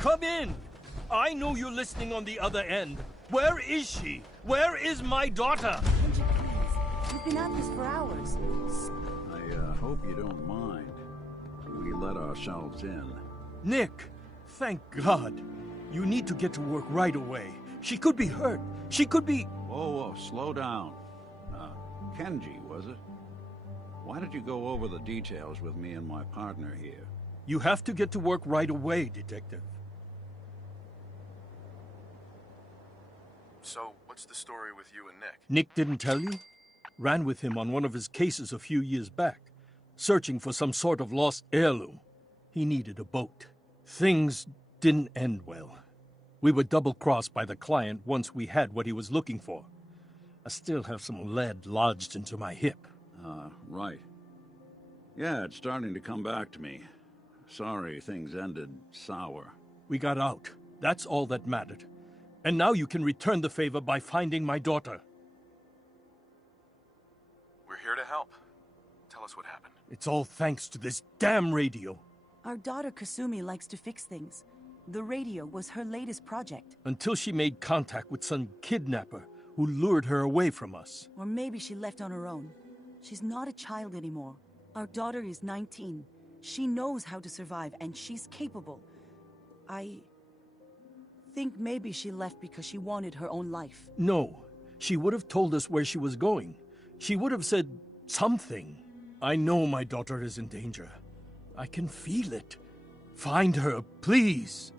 Come in! I know you're listening on the other end. Where is she? Where is my daughter? Would you please? We've been at this for hours. I hope you don't mind. We let ourselves in. Nick, thank God. You need to get to work right away. She could be hurt. She could be... Whoa, slow down. Kenji, was it? Why did you go over the details with me and my partner here? You have to get to work right away, Detective. So, what's the story with you and Nick? Nick didn't tell you? Ran with him on one of his cases a few years back, searching for some sort of lost heirloom. He needed a boat. Things didn't end well. We were double-crossed by the client once we had what he was looking for. I still have some lead lodged into my hip. Right. Yeah, it's starting to come back to me. Sorry things ended sour. We got out. That's all that mattered. And now you can return the favor by finding my daughter. We're here to help. Tell us what happened. It's all thanks to this damn radio. Our daughter Kasumi likes to fix things. The radio was her latest project. Until she made contact with some kidnapper who lured her away from us. Or maybe she left on her own. She's not a child anymore. Our daughter is 19. She knows how to survive, and she's capable. I think maybe she left because she wanted her own life. No, she would have told us where she was going. She would have said something. I know my daughter is in danger. I can feel it. Find her, please.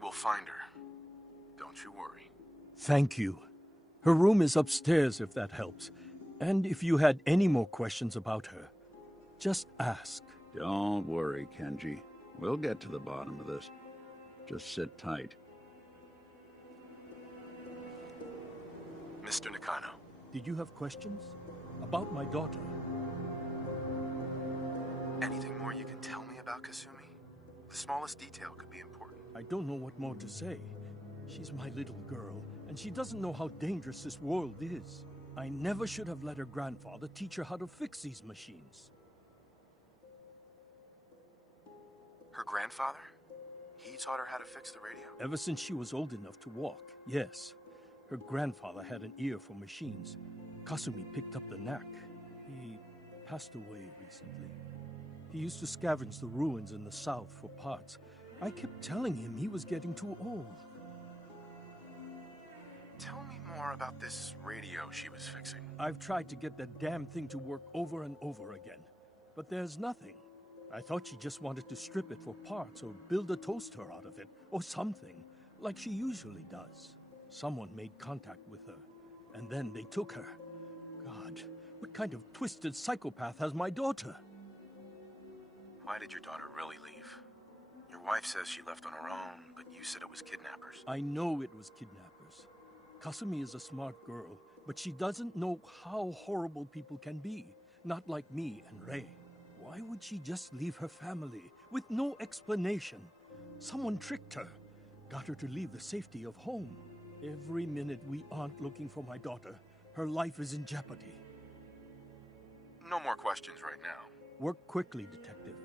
We'll find her. Don't you worry. Thank you. Her room is upstairs if that helps. And if you had any more questions about her, just ask. Don't worry, Kenji. We'll get to the bottom of this. Just sit tight. Mr. Nakano. Did you have questions? About my daughter? Anything more you can tell me about Kasumi? The smallest detail could be important. I don't know what more to say. She's my little girl, and she doesn't know how dangerous this world is. I never should have let her grandfather teach her how to fix these machines. Her grandfather? He taught her how to fix the radio? Ever since she was old enough to walk, yes. Her grandfather had an ear for machines. Kasumi picked up the knack. He passed away recently. He used to scavenge the ruins in the south for parts. I kept telling him he was getting too old. Tell me more about this radio she was fixing. I've tried to get that damn thing to work over and over again, but there's nothing. I thought she just wanted to strip it for parts or build a toaster out of it, or something, like she usually does. Someone made contact with her, and then they took her. God, what kind of twisted psychopath has my daughter? Why did your daughter really leave? Your wife says she left on her own, but you said it was kidnappers. I know it was kidnappers. Kasumi is a smart girl, but she doesn't know how horrible people can be. Not like me and Ray. Why would she just leave her family with no explanation? Someone tricked her, got her to leave the safety of home. Every minute we aren't looking for my daughter, her life is in jeopardy. No more questions right now. Work quickly, Detective.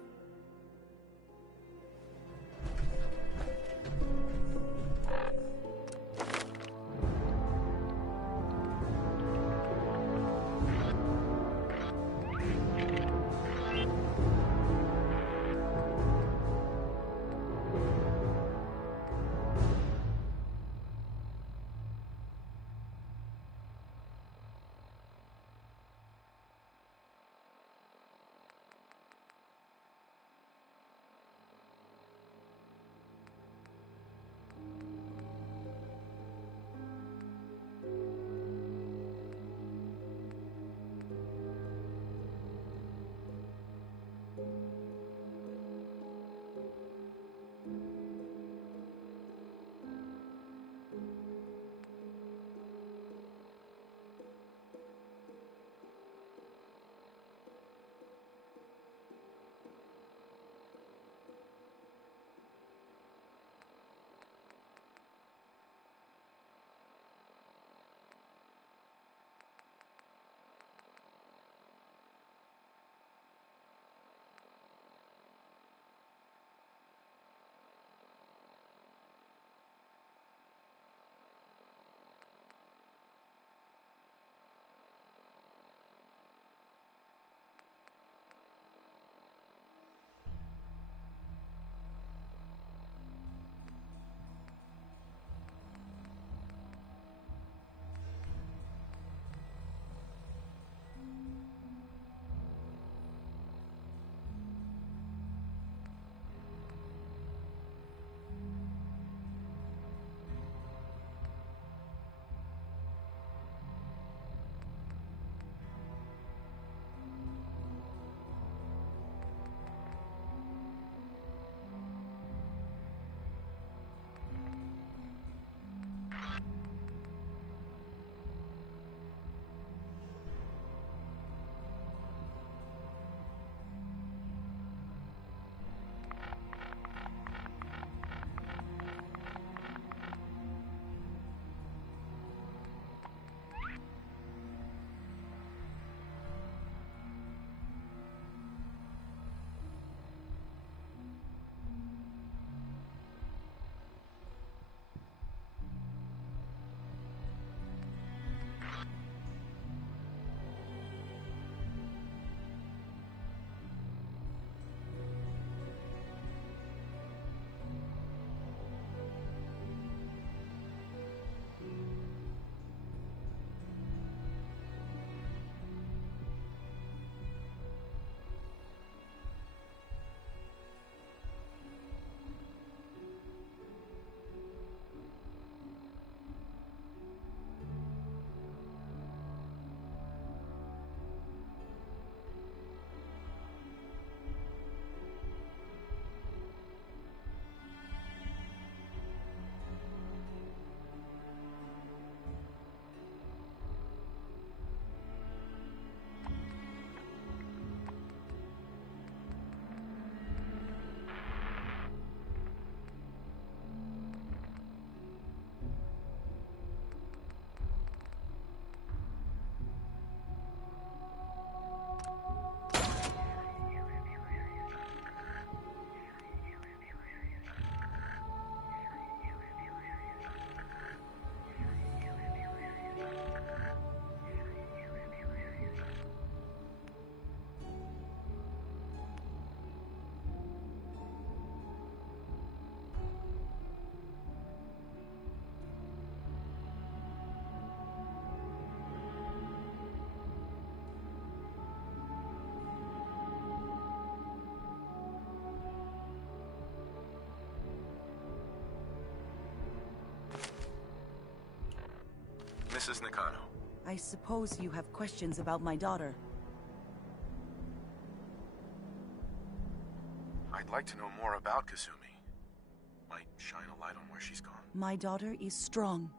Mrs. Nakano. I suppose you have questions about my daughter. I'd like to know more about Kasumi. Might shine a light on where she's gone. My daughter is strong,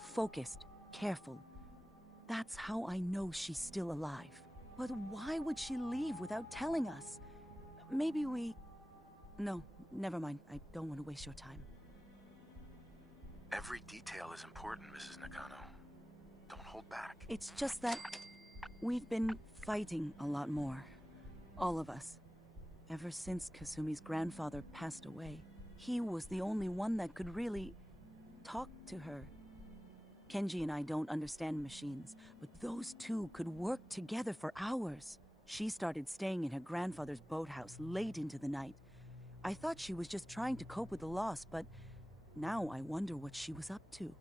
focused, careful. That's how I know she's still alive. But why would she leave without telling us? Maybe we... No, never mind. I don't want to waste your time. Every detail is important, Mrs. Nakano. Don't hold back. It's just that we've been fighting a lot more. All of us. Ever since Kasumi's grandfather passed away. He was the only one that could really talk to her. Kenji and I don't understand machines, but those two could work together for hours. She started staying in her grandfather's boathouse late into the night. I thought she was just trying to cope with the loss, but now I wonder what she was up to.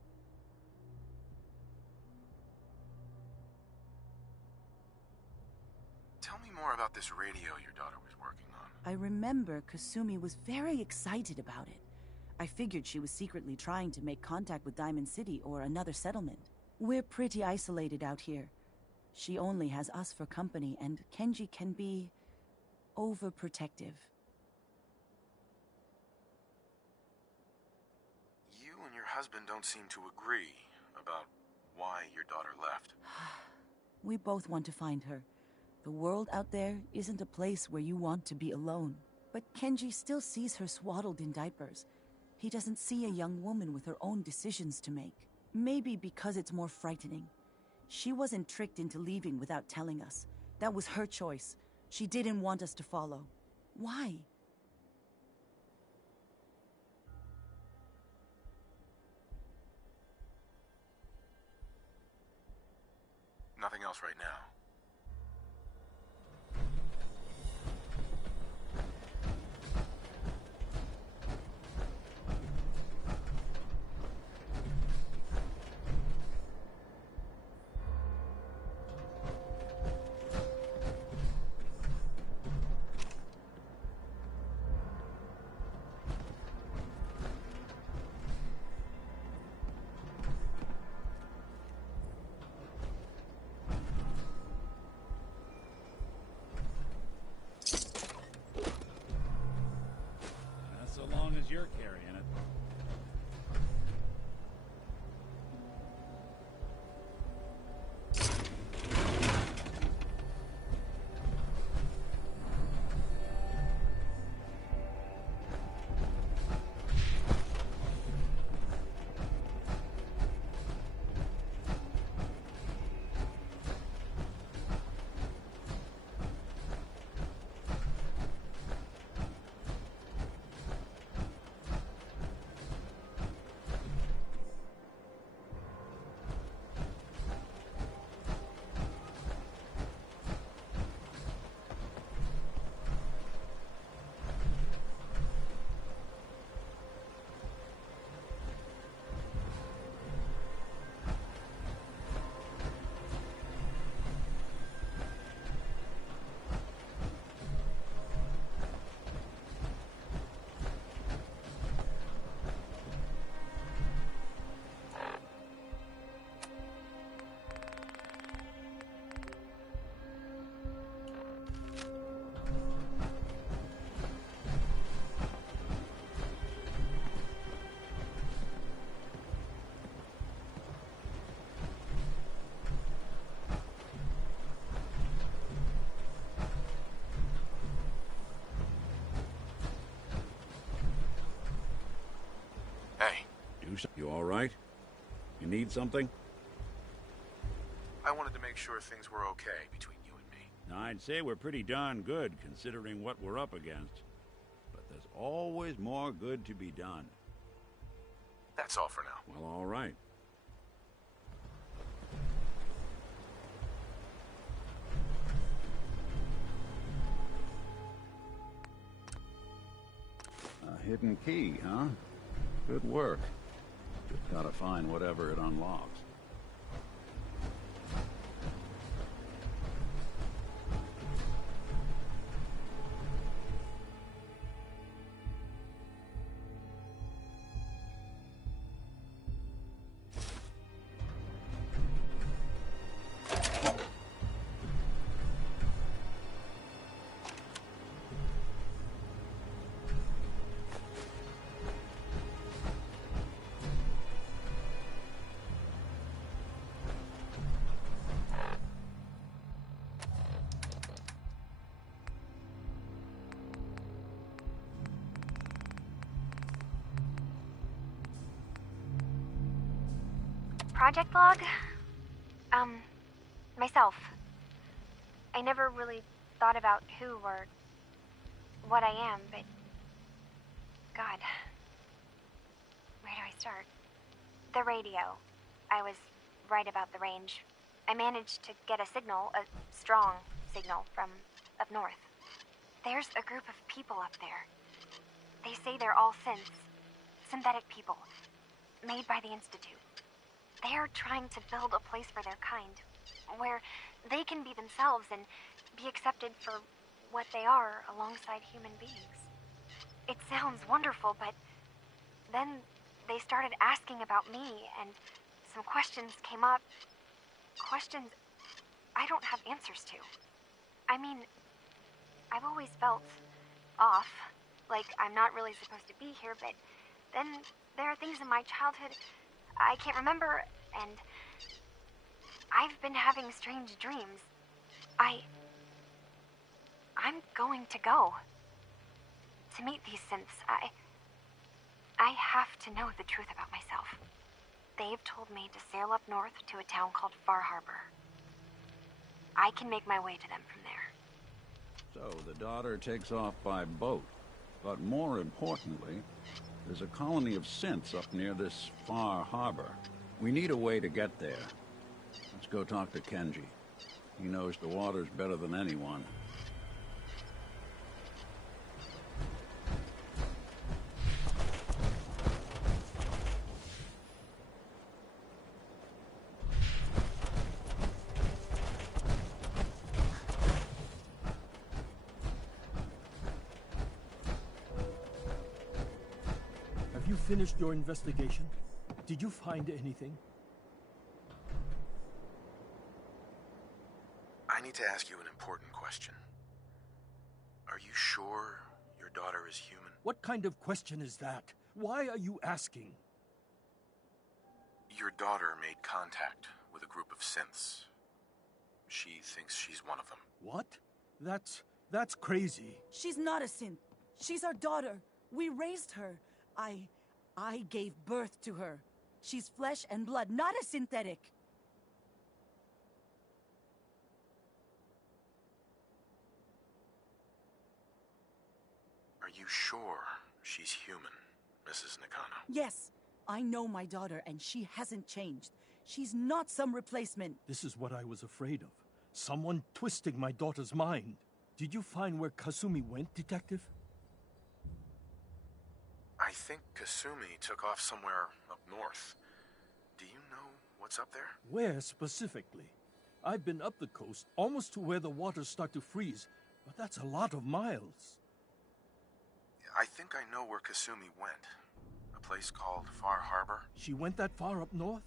Tell me more about this radio your daughter was working on. I remember Kasumi was very excited about it. I figured she was secretly trying to make contact with Diamond City or another settlement. We're pretty isolated out here. She only has us for company, and Kenji can be overprotective. You and your husband don't seem to agree about why your daughter left. We both want to find her. The world out there isn't a place where you want to be alone. But Kenji still sees her swaddled in diapers. He doesn't see a young woman with her own decisions to make. Maybe because it's more frightening. She wasn't tricked into leaving without telling us. That was her choice. She didn't want us to follow. Why? Nothing else right now. You're carrying it. You all right? You need something? I wanted to make sure things were okay between you and me. Now, I'd say we're pretty darn good considering what we're up against. But there's always more good to be done. That's all for now. Well, all right. A hidden key, huh? Good work. Just gotta find whatever it unlocks. project log? Myself. I never really thought about who or what I am, but... God. Where do I start? The radio. I was right about the range. I managed to get a signal, a strong signal, from up north. There's a group of people up there. They say they're all synths. Synthetic people. Made by the Institute. They are trying to build a place for their kind, where they can be themselves and be accepted for what they are alongside human beings. It sounds wonderful, but then they started asking about me, and some questions came up. Questions I don't have answers to. I mean, I've always felt off, like I'm not really supposed to be here, but then there are things in my childhood I can't remember, and I've been having strange dreams. I'm going to go. To meet these synths, I have to know the truth about myself. They've told me to sail up north to a town called Far Harbor. I can make my way to them from there. So the daughter takes off by boat. But more importantly, there's a colony of synths up near this Far Harbor. We need a way to get there. Let's go talk to Kenji. He knows the waters better than anyone. Have you finished your investigation? Did you find anything? I need to ask you an important question. Are you sure your daughter is human? What kind of question is that? Why are you asking? Your daughter made contact with a group of synths. She thinks she's one of them. What? That's crazy. She's not a synth. She's our daughter. We raised her. I gave birth to her. She's flesh and blood, not a synthetic. Are you sure she's human, Mrs. Nakano? Yes, I know my daughter, and she hasn't changed. She's not some replacement. This is what I was afraid of. Someone twisting my daughter's mind. Did you find where Kasumi went, Detective? I think Kasumi took off somewhere up north. Do you know what's up there? Where specifically? I've been up the coast, almost to where the waters start to freeze, but that's a lot of miles. I think I know where Kasumi went. A place called Far Harbor. She went that far up north?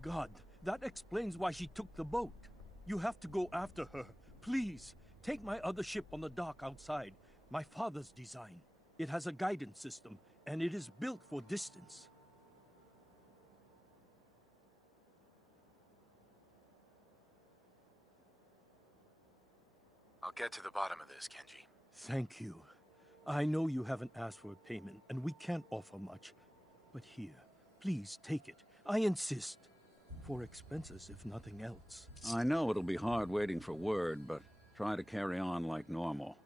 God, that explains why she took the boat. You have to go after her. Please, take my other ship on the dock outside. My father's design. It has a guidance system, and it is built for distance. I'll get to the bottom of this, Kenji. Thank you. I know you haven't asked for a payment, and we can't offer much. But here, please take it. I insist. For expenses, if nothing else. I know it'll be hard waiting for word, but try to carry on like normal.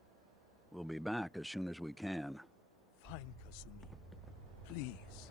We'll be back as soon as we can. Fine, Kasumi. Please.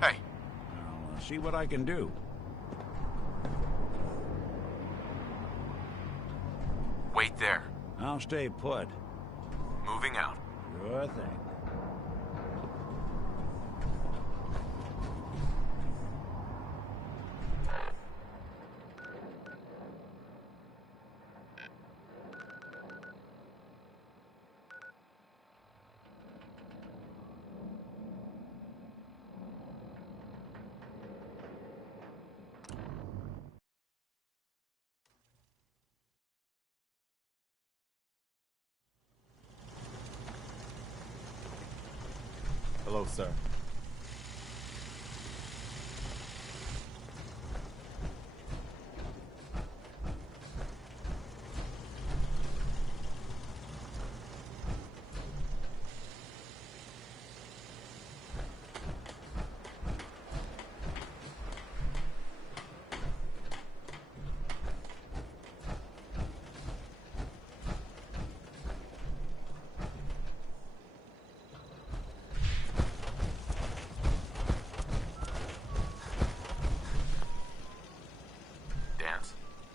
Hey. I'll see what I can do. Wait there. I'll stay put. Moving out. Sure thing. both, sir.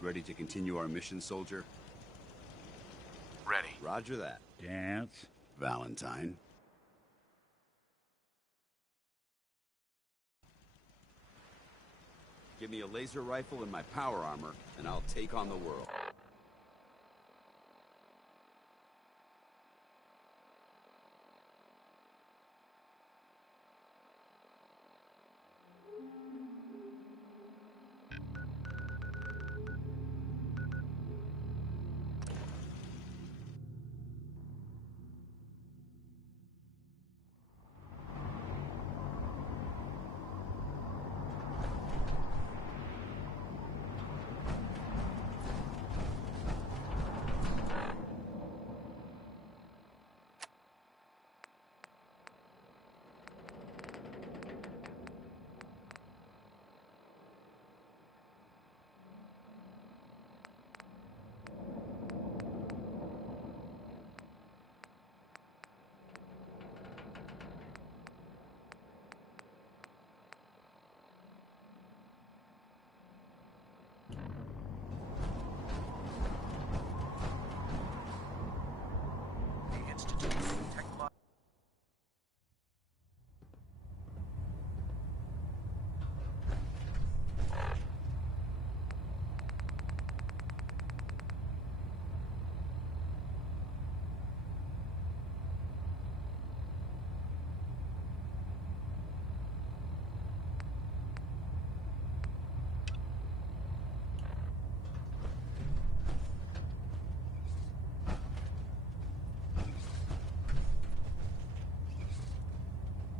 Ready to continue our mission, soldier? Ready. Roger that. Dance. Valentine. Give me a laser rifle and my power armor, and I'll take on the world.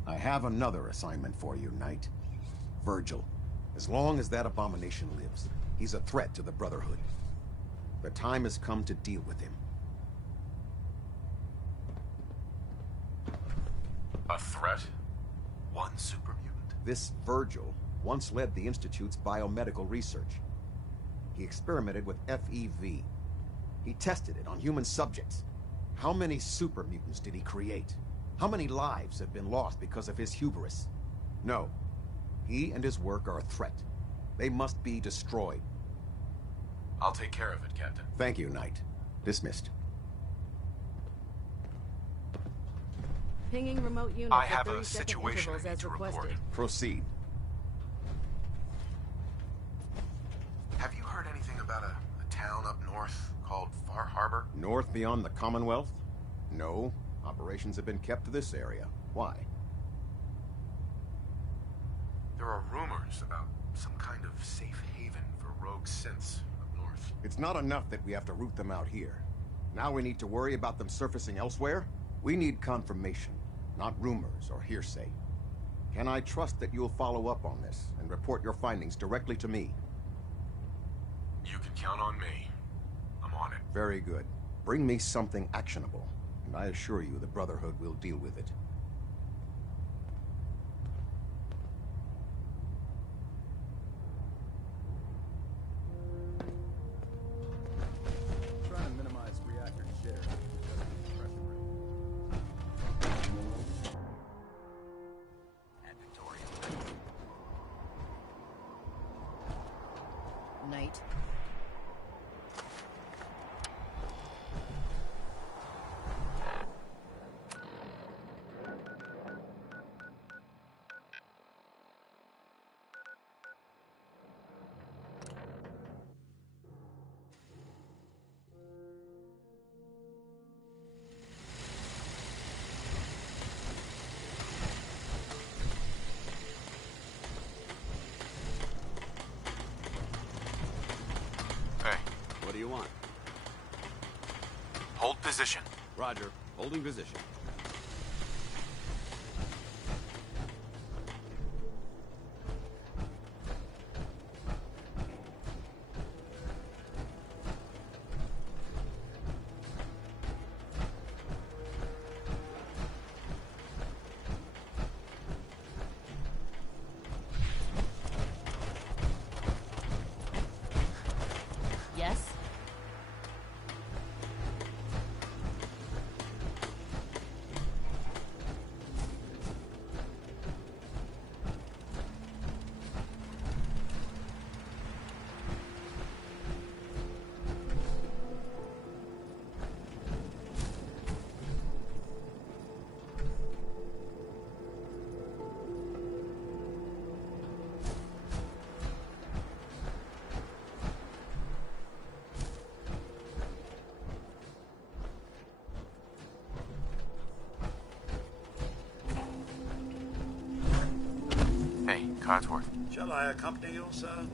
I have another assignment for you, Knight. Virgil. As long as that abomination lives, he's a threat to the Brotherhood. The time has come to deal with him. A threat? One super mutant? This Virgil once led the Institute's biomedical research. He experimented with FEV. He tested it on human subjects. How many super mutants did he create? How many lives have been lost because of his hubris? No. He and his work are a threat. They must be destroyed. I'll take care of it, Captain. Thank you, Knight. Dismissed. Pinging remote units I at have a 30-second situation intervals I need as to requested. report. Proceed. Have you heard anything about a town up north called Far Harbor? North beyond the Commonwealth? No. Operations have been kept to this area. Why? There are rumors about some kind of safe haven for rogue synths up north. It's not enough that we have to root them out here. Now we need to worry about them surfacing elsewhere? We need confirmation, not rumors or hearsay. Can I trust that you'll follow up on this and report your findings directly to me? You can count on me. I'm on it. Very good. Bring me something actionable, and I assure you the Brotherhood will deal with it. Trying to minimize reactor jitter. Knight. What do you want? Hold position. Roger. Holding position. Codsworth. Shall I accompany you, sir?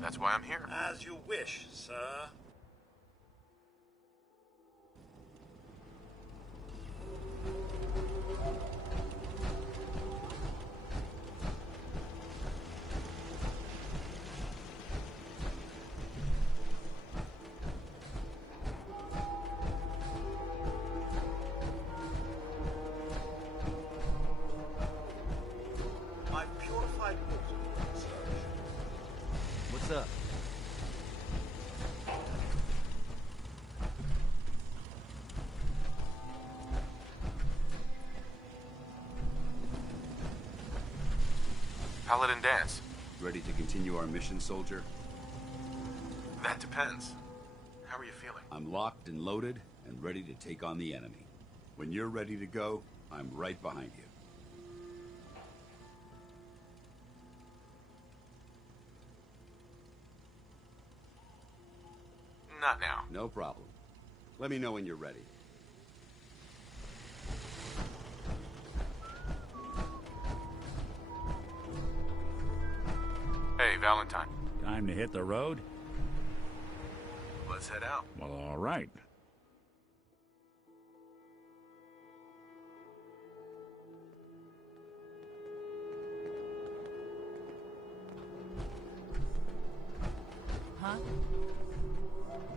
That's why I'm here. As you wish, sir. I've purified water, sir. What's up? Paladin Dance. Ready to continue our mission, soldier? That depends. How are you feeling? I'm locked and loaded and ready to take on the enemy. When you're ready to go, I'm right behind you. Not now. No problem. Let me know when you're ready. Hey, Valentine. Time to hit the road? Let's head out. Well, all right. Huh?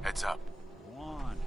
Heads up. Go on.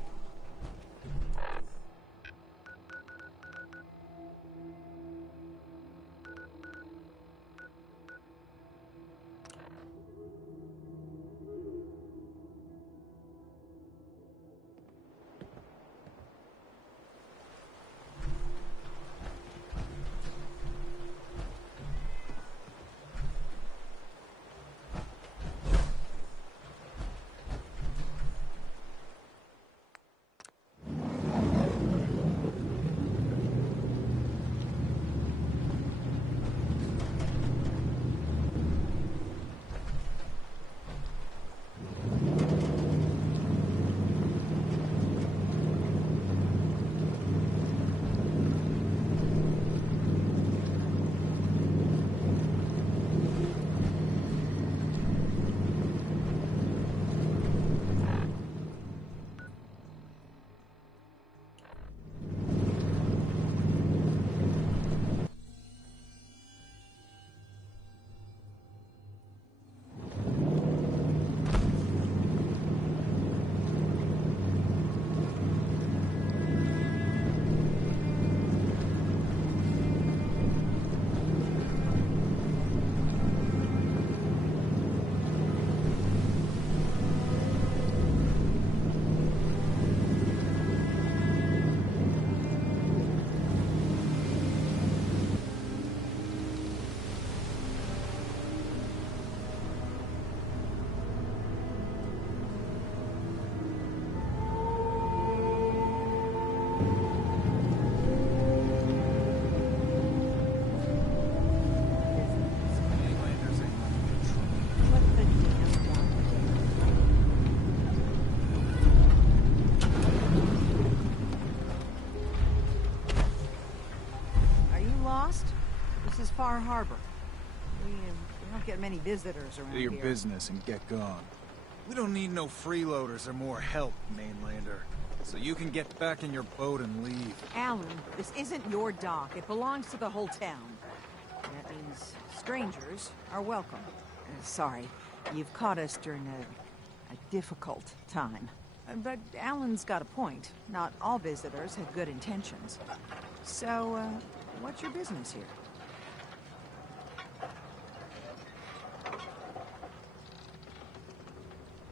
This is Far Harbor. We don't get many visitors around Do your here. business and get gone. We don't need no freeloaders or more help, mainlander. So you can get back in your boat and leave. Alan, this isn't your dock. It belongs to the whole town. That means strangers are welcome. Sorry, you've caught us during a difficult time. But Alan's got a point. Not all visitors have good intentions. So, what's your business here?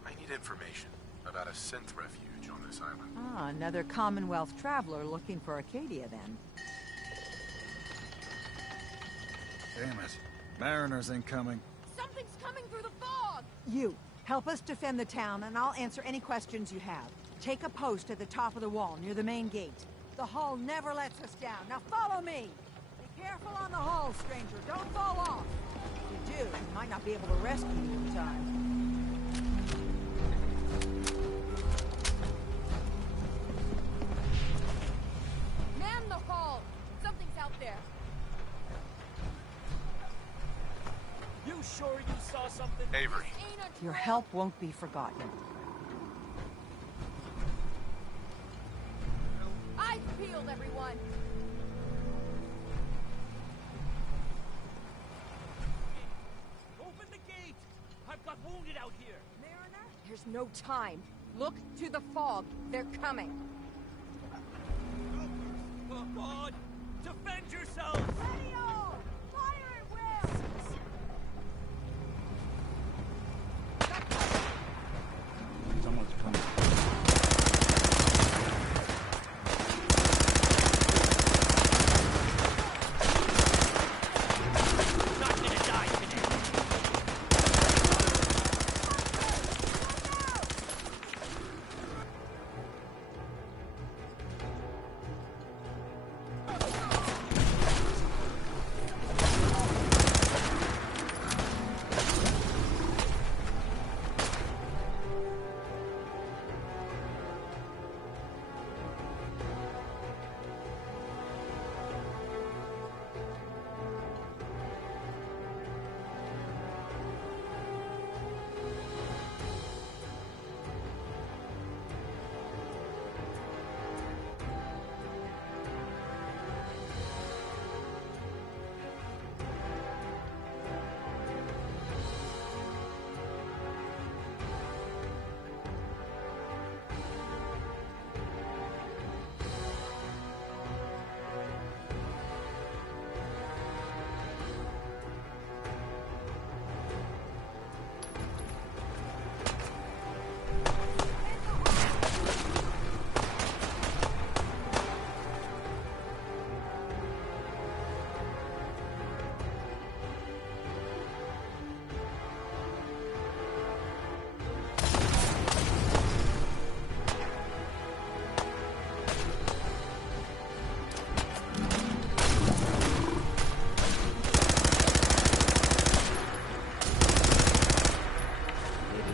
I need information about a synth refuge on this island. Ah, another Commonwealth traveler looking for Acadia, then. Damn it. Mariners incoming. Something's coming through the fog! You, help us defend the town, and I'll answer any questions you have. Take a post at the top of the wall, near the main gate. The hull never lets us down. Now follow me! Be careful on the hull, stranger. Don't fall off. If you do, we might not be able to rescue you in time. Man the hull! Something's out there. saw something? Avery. Your help won't be forgotten. Eyes peeled, everyone! Open the gate! I've got wounded out here! Mariner? There's no time. Look to the fog. They're coming. Oh, God! Defend yourselves! Ready all! Fire at will! Someone's coming. Not gonna die today!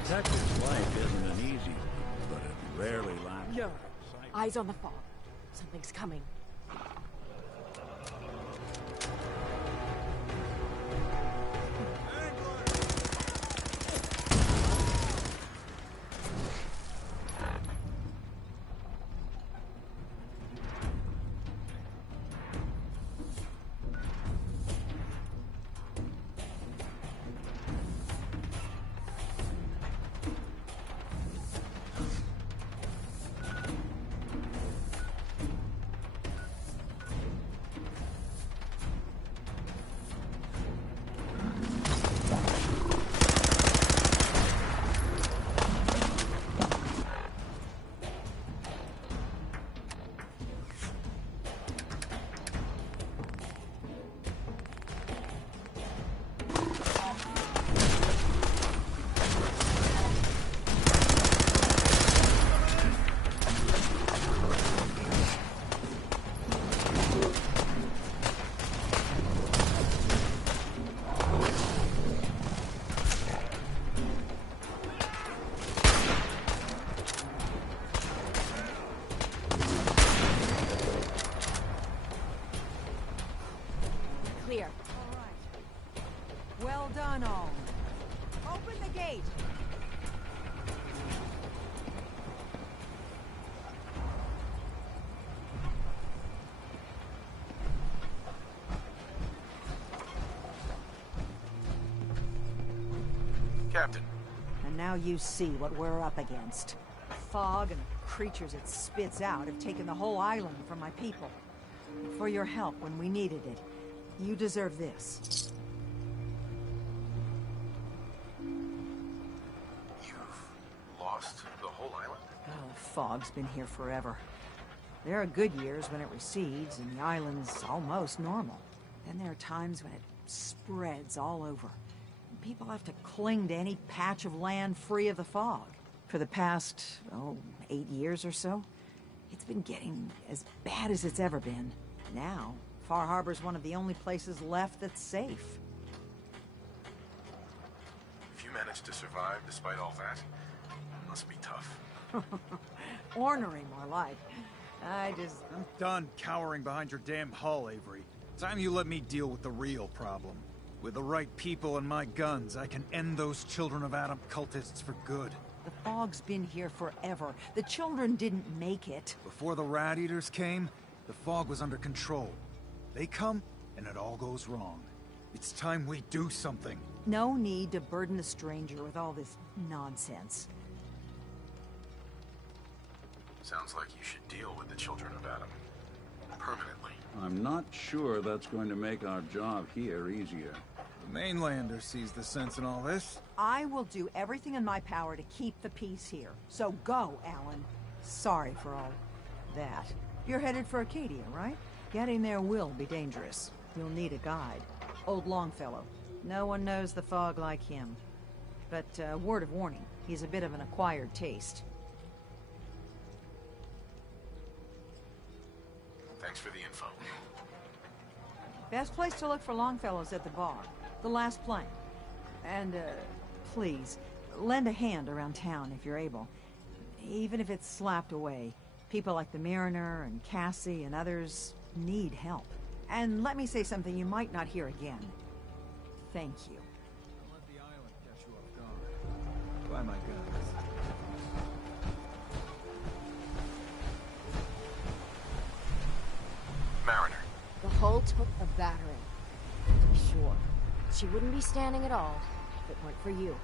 Detective's life isn't an easy one, but it rarely lasts. No. Eyes on the fog. Something's coming. Clear. All right. Well done, all. Open the gate. Captain. And now you see what we're up against. Fog and the creatures it spits out have taken the whole island from my people. For your help when we needed it, you deserve this. You've lost the whole island? Oh, the fog's been here forever. There are good years when it recedes and the island's almost normal. Then there are times when it spreads all over. And people have to cling to any patch of land free of the fog. For the past, 8 years or so, it's been getting as bad as it's ever been. Now, Far Harbor's one of the only places left that's safe. If you managed to survive despite all that, it must be tough. Ornery, more like. I'm done cowering behind your damn hull, Avery. Time you let me deal with the real problem. With the right people and my guns, I can end those Children of Adam cultists for good. The fog's been here forever. The children didn't make it. Before the Rat Eaters came, the fog was under control. They come, and it all goes wrong. It's time we do something. No need to burden the stranger with all this nonsense. Sounds like you should deal with the Children of Adam. Permanently. I'm not sure that's going to make our job here easier. The Mainlander sees the sense in all this. I will do everything in my power to keep the peace here. So go, Alan. Sorry for all that. You're headed for Acadia, right? Getting there will be dangerous. You'll need a guide. Old Longfellow. No one knows the fog like him. But, word of warning, he's a bit of an acquired taste. Thanks for the info. Best place to look for Longfellow's at the bar. The last plank. And, please, lend a hand around town if you're able. Even if it's slapped away. People like the Mariner and Cassie and others need help. And let me say something you might not hear again. Thank you. Don't let the island catch you off guard. Buy my guns. Mariner. The hull took a battering. To be sure, she wouldn't be standing at all if it weren't for you.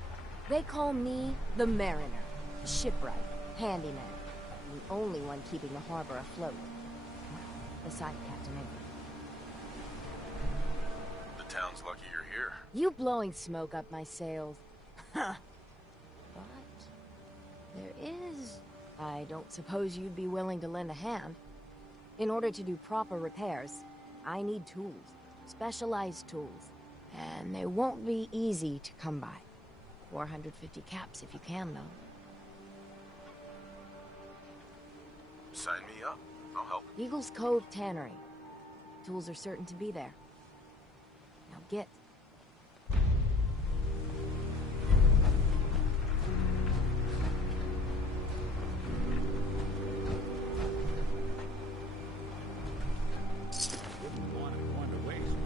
They call me the Mariner, the shipwright, handyman, and the only one keeping the harbor afloat. Beside Captain Avery. The town's lucky you're here. You blowing smoke up my sails. Huh. But there is... I don't suppose you'd be willing to lend a hand. In order to do proper repairs, I need tools. Specialized tools. And they won't be easy to come by. 450 caps if you can, though. Sign me up. I'll help. Eagles Cove Tannery. Tools are certain to be there. Now get. Wouldn't want to go under waste.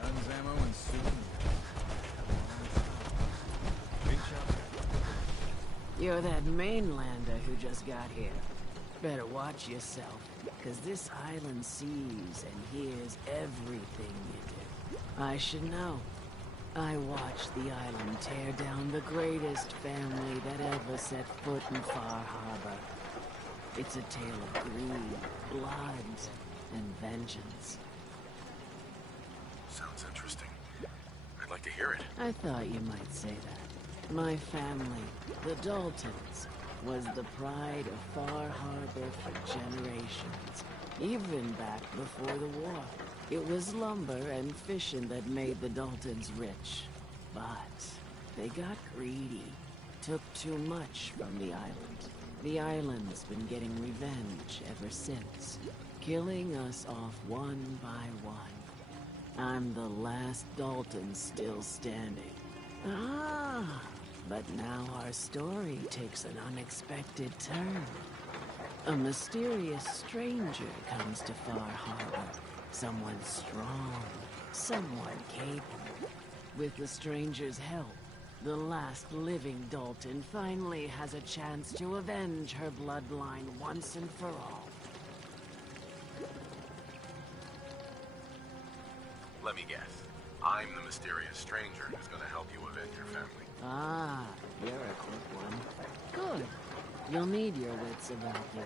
Guns, ammo, and suit. Big shot. You're that Mainlander who just got here. Better watch yourself, because this island sees and hears everything you do. I should know. I watched the island tear down the greatest family that ever set foot in Far Harbor. It's a tale of greed, blood, and vengeance. Sounds interesting. I'd like to hear it. I thought you might say that. My family, the Daltons, was the pride of Far Harbor for generations, even back before the war. It was lumber and fishing that made the Daltons rich. But they got greedy, took too much from the island. The island's been getting revenge ever since, killing us off one by one. I'm the last Dalton still standing. Ah, but now our story takes an unexpected turn. A mysterious stranger comes to Far Harbor. Someone strong, someone capable. With the stranger's help, the last living Dalton finally has a chance to avenge her bloodline once and for all. Let me guess. I'm the mysterious stranger who's gonna help you avenge your family. Ah, you're a quick one. Good. You'll need your wits about you,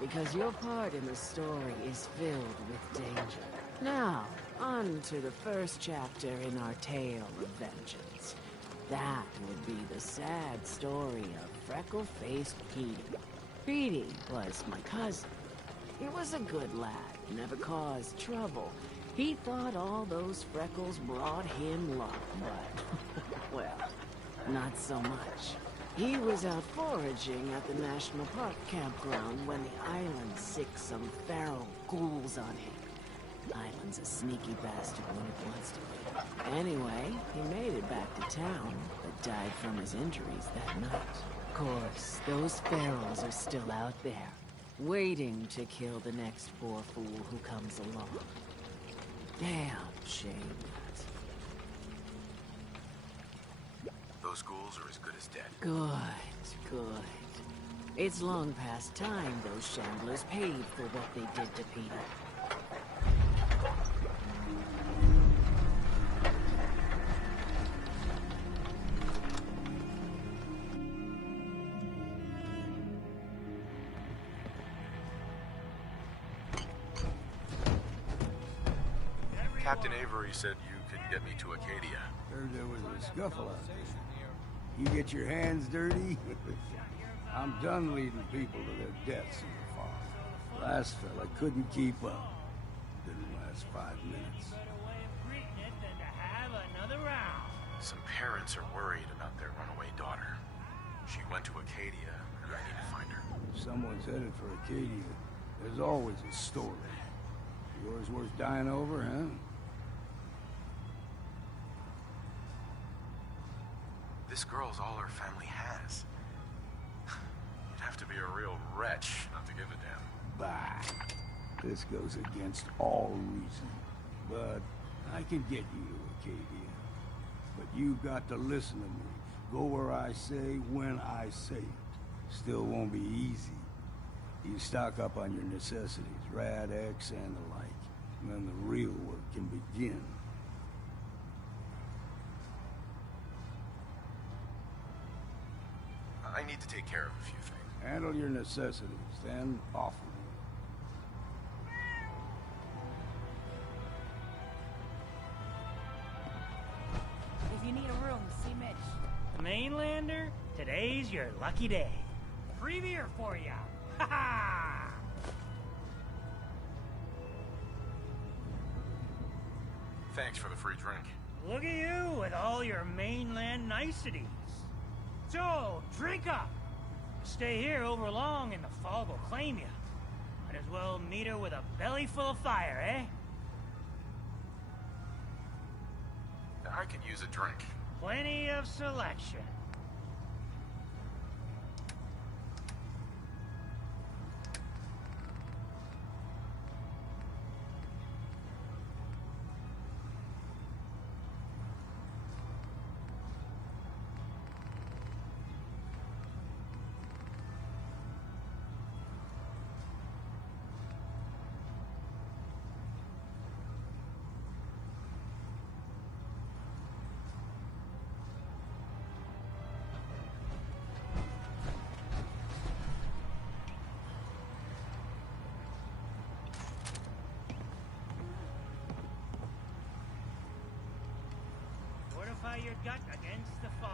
because your part in the story is filled with danger. Now, on to the first chapter in our tale of vengeance. That would be the sad story of Freckle-Faced Petey. Petey was my cousin. He was a good lad, never caused trouble. He thought all those freckles brought him luck, but, well, not so much. He was out foraging at the National Park campground when the island sicked some feral ghouls on him. Island's a sneaky bastard when it wants to be. Anyway, he made it back to town, but died from his injuries that night. Of course, those ferals are still out there, waiting to kill the next poor fool who comes along. Damn shame that. Those ghouls are as good as dead. Good, good. It's long past time those shamblers paid for what they did to Peter. Captain Avery said you could get me to Acadia. Heard there was a scuffle out there. You get your hands dirty? I'm done leading people to their deaths in the farm. Last fella couldn't keep up. Didn't last 5 minutes. Some parents are worried about their runaway daughter. She went to Acadia, and I need to find her. If someone's headed for Acadia, there's always a story. Yours worth dying over, huh? This girl's all her family has. You'd have to be a real wretch not to give a damn. Bah. This goes against all reason. But I can get you to Acadia. But you got to listen to me. Go where I say, when I say it. Still won't be easy. You stock up on your necessities, Rad-X and the like. And then the real work can begin. I need to take care of a few things. Handle your necessities, then off with you. If you need a room, see Mitch. Mainlander, today's your lucky day. Free beer for ya. Ha ha! Thanks for the free drink. Look at you with all your mainland niceties. So, drink up. Stay here over long and the fog will claim you. Might as well meet her with a belly full of fire, eh? I could use a drink. Plenty of selection. Fortify your gut against the fog.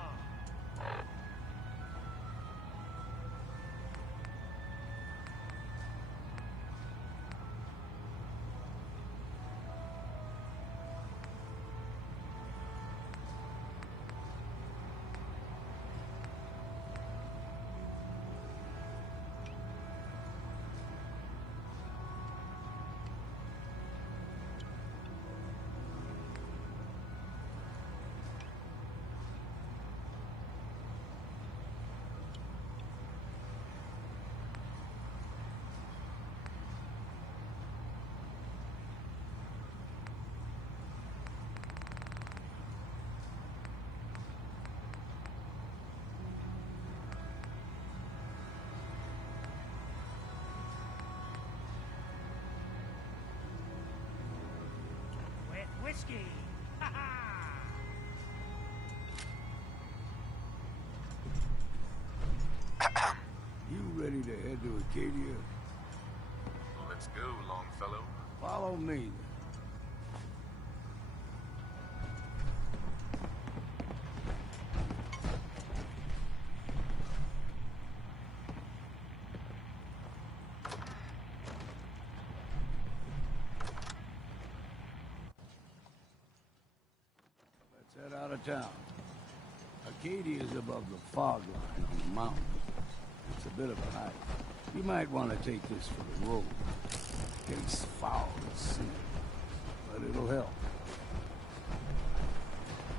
Whiskey! Ha ha! You ready to head to Acadia? Let's go, Longfellow. Follow me, then. of town. Arcadia is above the fog line on the mountain. It's a bit of a hike. You might want to take this for the road. It's foul as sin, but it'll help.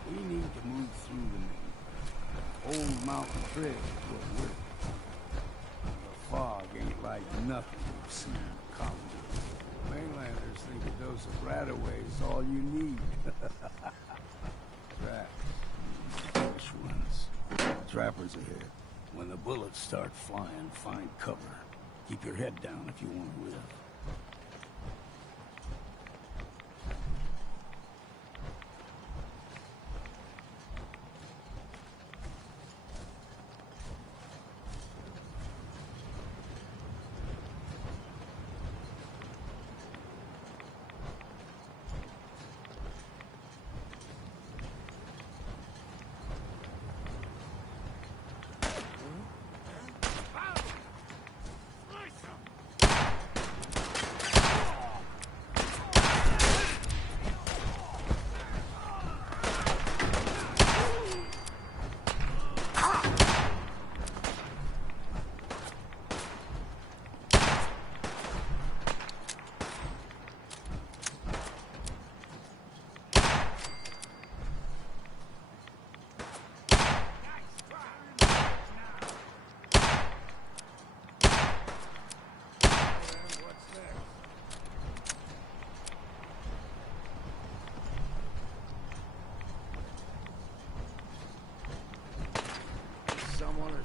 We need to move through the old mountain trail is what we're. The fog ain't like nothing you've seen in the colony. Mainlanders think a dose of Radaway is all you need. Traps. Fresh ones. Trappers ahead. When the bullets start flying, find cover. Keep your head down if you want to live.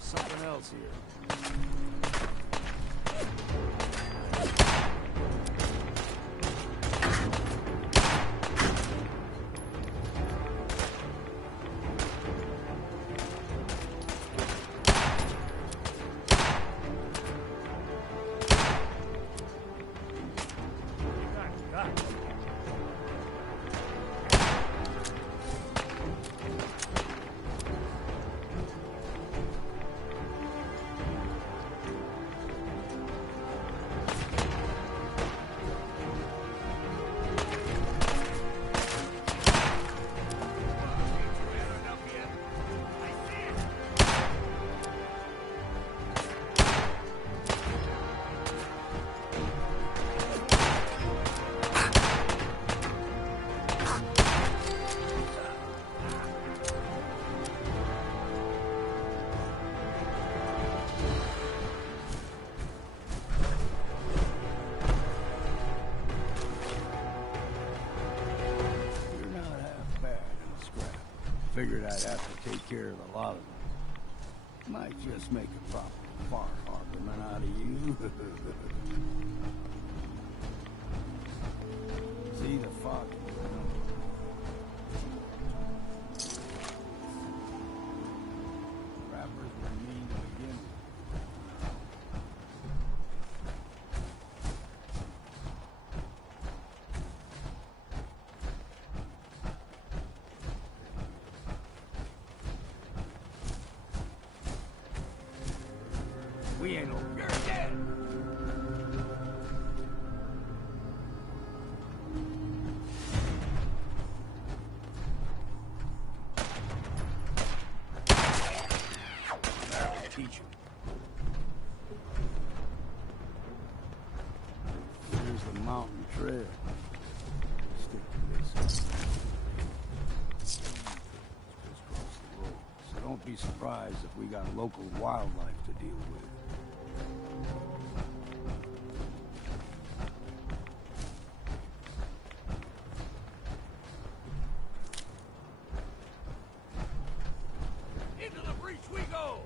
Something else here. Figured I'd have to take care of a lot of them. Might just make a proper far harborman out of you. See the fog. Rappers were mean to begin with. We ain't over. You're dead! That'll teach you. Here's the mountain trail. Stick to this. Just cross the road. So don't be surprised if we got local wildlife to deal with. Into the breach we go!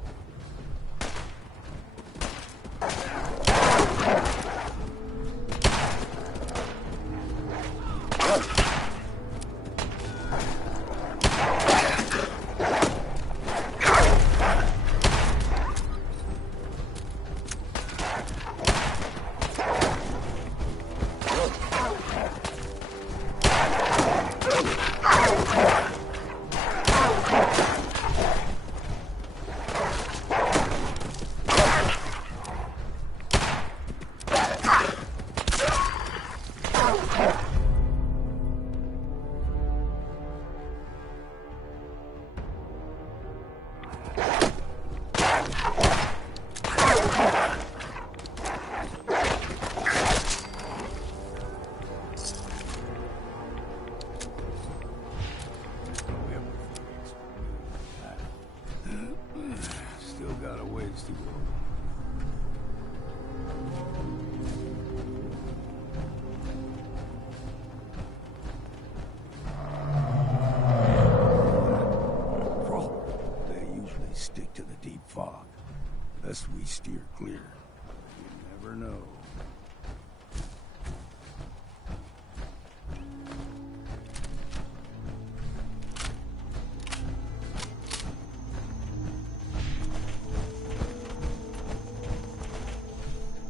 know.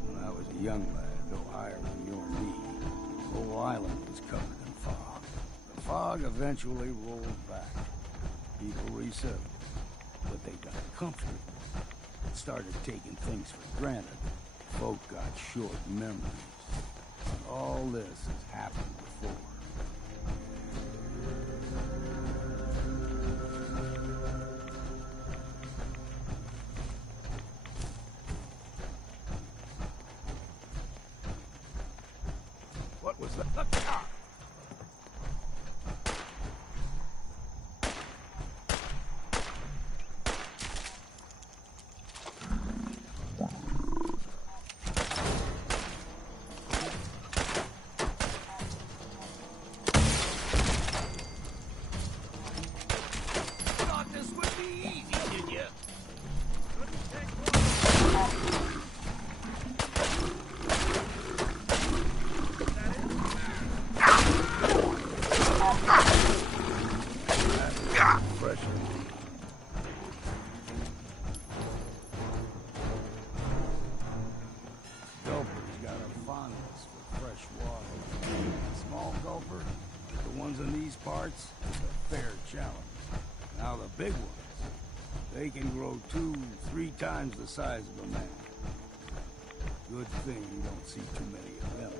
When I was a young lad, no higher than you or me, the whole island was covered in fog. The fog eventually rolled back. People resettled, but they got comfortable. Started taking things for granted. Folk got short memories. All this has happened before. What was that? Ah! Big ones, they can grow 2-3 times the size of a man. Good thing you don't see too many of them.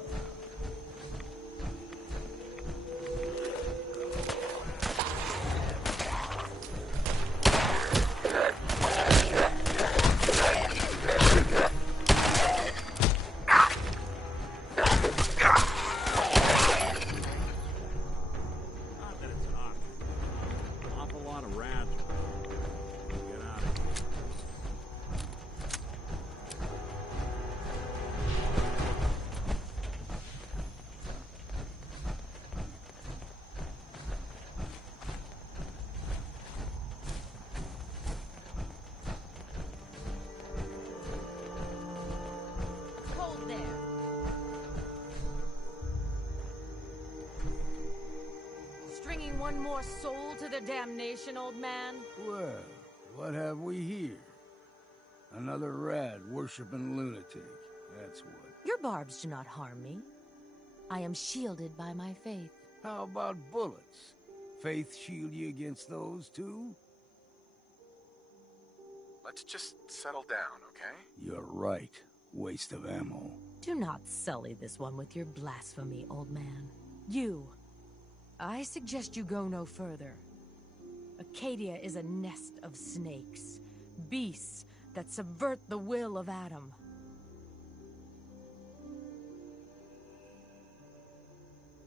Stringing one more soul to their damnation, old man? Well, what have we here? Another rad-worshipping lunatic, that's what. Your barbs do not harm me. I am shielded by my faith. How about bullets? Faith shield you against those, too? Let's just settle down, okay? You're right. Waste of ammo. Do not sully this one with your blasphemy, old man. You. I suggest you go no further. Acadia is a nest of snakes. Beasts that subvert the will of Adam.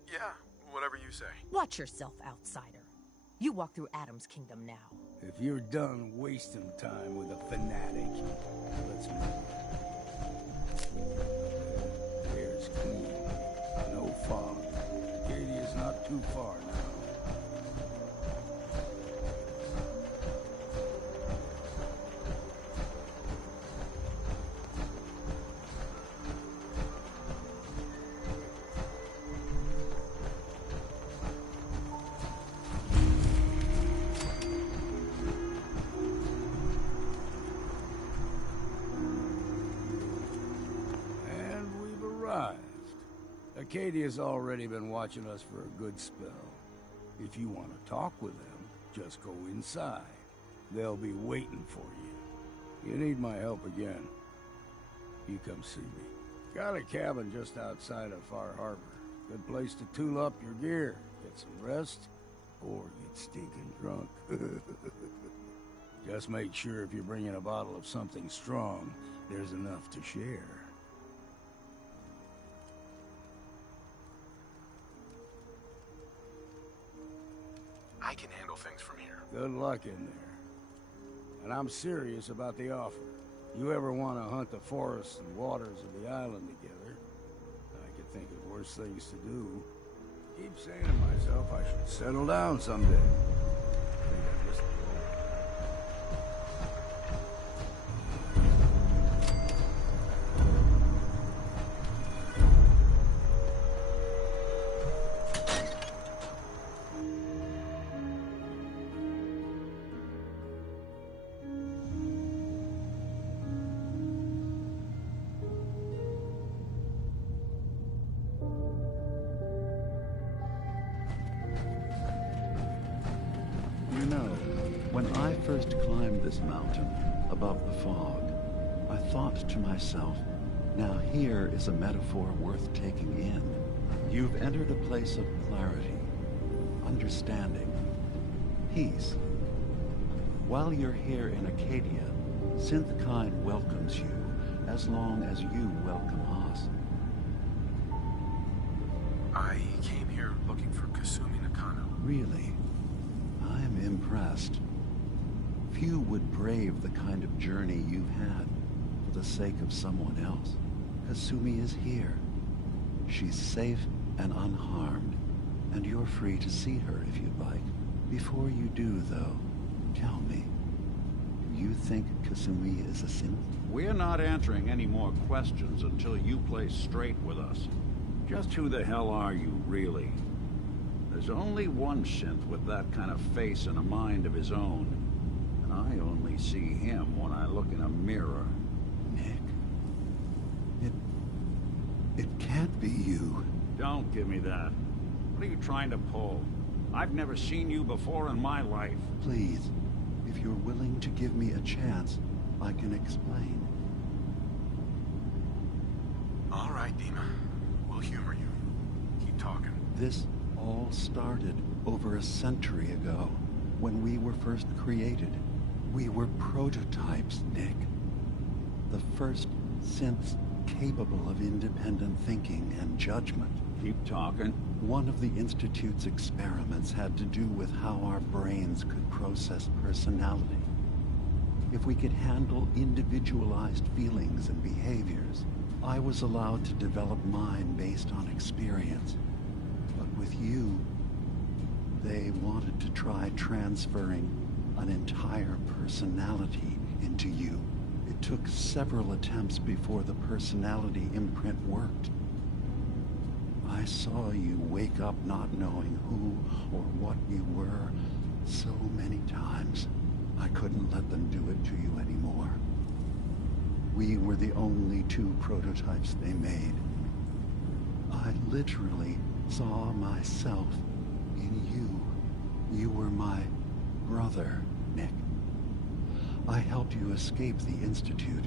Yeah, whatever you say. Watch yourself, outsider. You walk through Adam's kingdom now. If you're done wasting time with a fanatic, let's move. Air's clean. No fog. Acadia's not too far now. Acadia's already been watching us for a good spell. If you want to talk with them, just go inside. They'll be waiting for you. You need my help again, you come see me. Got a cabin just outside of Far Harbor. Good place to tool up your gear, get some rest, or get stinking drunk. Just make sure if you're bringing a bottle of something strong, there's enough to share. I can handle things from here. Good luck in there. And I'm serious about the offer. You ever want to hunt the forests and waters of the island together, I could think of worse things to do. Keep saying to myself I should settle down someday. Think I just... When I first climbed this mountain above the fog, I thought to myself, now here is a metaphor worth taking in. You've entered a place of clarity, understanding, peace. While you're here in Acadia, Synthkind welcomes you as long as you welcome us. I came here looking for Kasumi Nakano. Really? I'm impressed. Few would brave the kind of journey you've had for the sake of someone else. Kasumi is here. She's safe and unharmed, and you're free to see her if you'd like. Before you do, though, tell me, do you think Kasumi is a synth? We're not answering any more questions until you play straight with us. Just who the hell are you, really? There's only one synth with that kind of face and a mind of his own. And I only see him when I look in a mirror. Nick? It can't be you. Don't give me that. What are you trying to pull? I've never seen you before in my life. Please, if you're willing to give me a chance, I can explain. All right, Dima. We'll humor you. Keep talking. This all started over a century ago, when we were first created. We were prototypes, Nick. The first synths capable of independent thinking and judgment. Keep talking. One of the Institute's experiments had to do with how our brains could process personality. If we could handle individualized feelings and behaviors, I was allowed to develop mine based on experience. But with you, they wanted to try transferring an entire personality into you. It took several attempts before the personality imprint worked. I saw you wake up not knowing who or what you were so many times. I couldn't let them do it to you anymore. We were the only two prototypes they made. I literally saw myself in you. You were my brother, Nick. I helped you escape the Institute.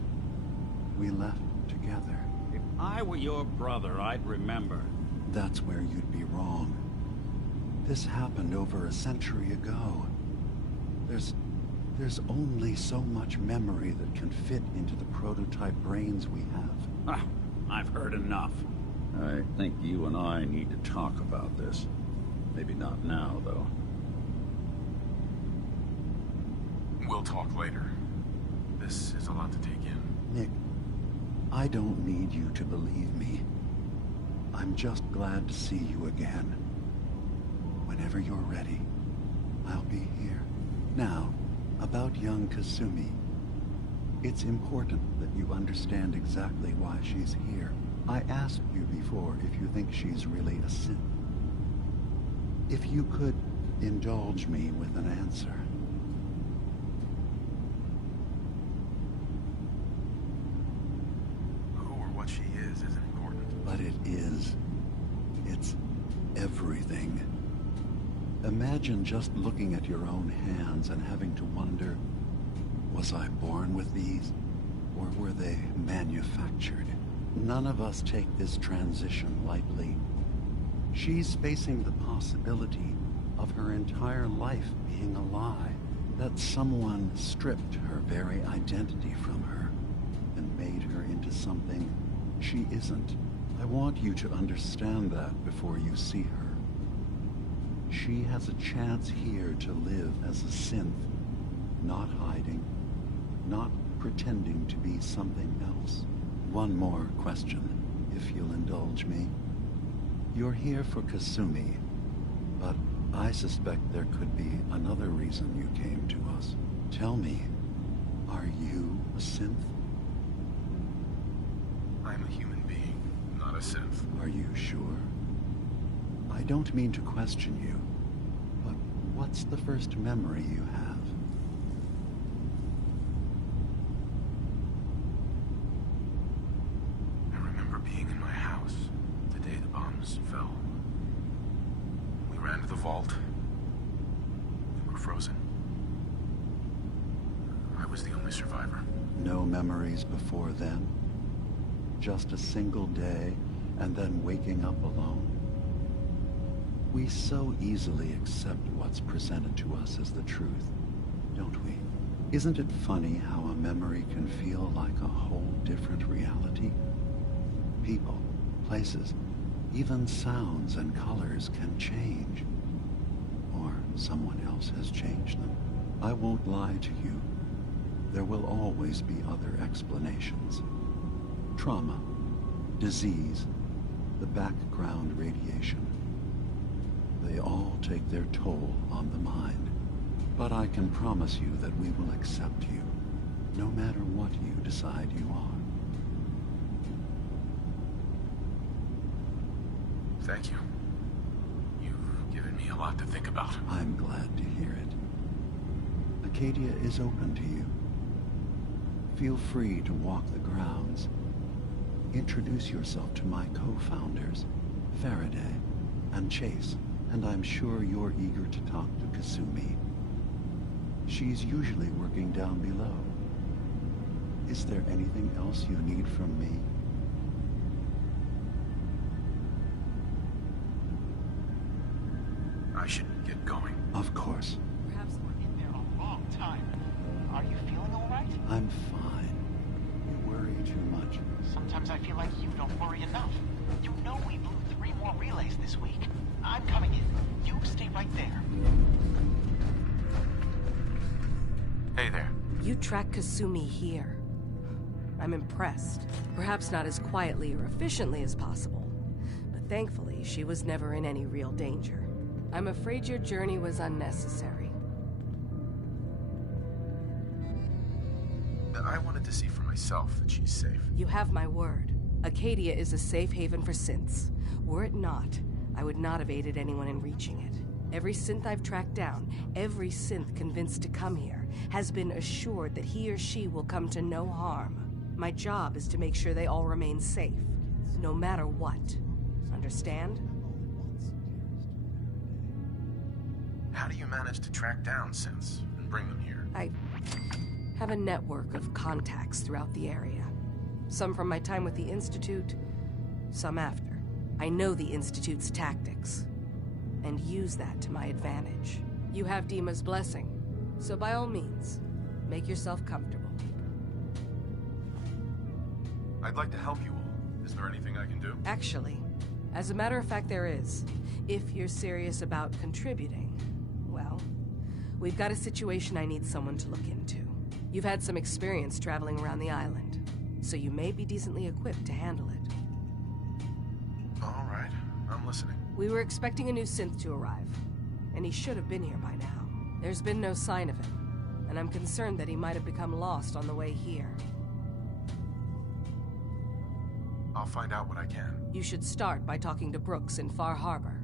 We left together. If I were your brother, I'd remember. That's where you'd be wrong. This happened over a century ago. There's only so much memory that can fit into the prototype brains we have. I've heard enough. I think you and I need to talk about this. Maybe not now, though. We'll talk later. This is a lot to take in. Nick, I don't need you to believe me. I'm just glad to see you again. Whenever you're ready, I'll be here. Now, about young Kasumi. It's important that you understand exactly why she's here. I asked you before if you think she's really a synth. If you could indulge me with an answer. Who or what she is isn't important. But it is. It's everything. Imagine just looking at your own hands and having to wonder, was I born with these, or were they manufactured? None of us take this transition lightly. She's facing the possibility of her entire life being a lie, that someone stripped her very identity from her and made her into something she isn't. I want you to understand that before you see her. She has a chance here to live as a synth, not hiding, not pretending to be something else. One more question, if you'll indulge me. You're here for Kasumi, but I suspect there could be another reason you came to us. Tell me, are you a synth? I'm a human being, not a synth. Are you sure? I don't mean to question you, but what's the first memory you have? I remember being in my house the day the bombs fell. We ran to the vault. We were frozen. I was the only survivor. No memories before then? Just a single day, and then waking up alone? We so easily accept what's presented to us as the truth, don't we? Isn't it funny how a memory can feel like a whole different reality? People, places, even sounds and colors can change. Or someone else has changed them. I won't lie to you. There will always be other explanations. Trauma, disease, the background radiation. They all take their toll on the mind. But I can promise you that we will accept you, no matter what you decide you are. Thank you. You've given me a lot to think about. I'm glad to hear it. Acadia is open to you. Feel free to walk the grounds. Introduce yourself to my co-founders, Faraday and Chase, and I'm sure you're eager to talk to Kasumi. She's usually working down below. Is there anything else you need from me? I should get going. Of course. Perhaps we're in there a long time. Are you feeling all right? I'm fine. You worry too much. Sometimes I feel like you don't worry enough. You know we blew 3 more relays this week. I'm coming in. You stay right there. Hey there. You tracked Kasumi here. I'm impressed. Perhaps not as quietly or efficiently as possible, but thankfully she was never in any real danger. I'm afraid your journey was unnecessary. I wanted to see for myself that she's safe. You have my word. Acadia is a safe haven for synths. Were it not, I would not have aided anyone in reaching it. Every synth I've tracked down, every synth convinced to come here, has been assured that he or she will come to no harm. My job is to make sure they all remain safe, no matter what. Understand? How do you manage to track down synths and bring them here? I have a network of contacts throughout the area. Some from my time with the Institute, some after. I know the Institute's tactics, and use that to my advantage. You have Dima's blessing, so by all means, make yourself comfortable. I'd like to help you all. Is there anything I can do? Actually, as a matter of fact, there is. If you're serious about contributing, well, we've got a situation I need someone to look into. You've had some experience traveling around the island, so you may be decently equipped to handle it. All right, I'm listening. We were expecting a new synth to arrive, and he should have been here by now. There's been no sign of him, and I'm concerned that he might have become lost on the way here. I'll find out what I can. You should start by talking to Brooks in Far Harbor.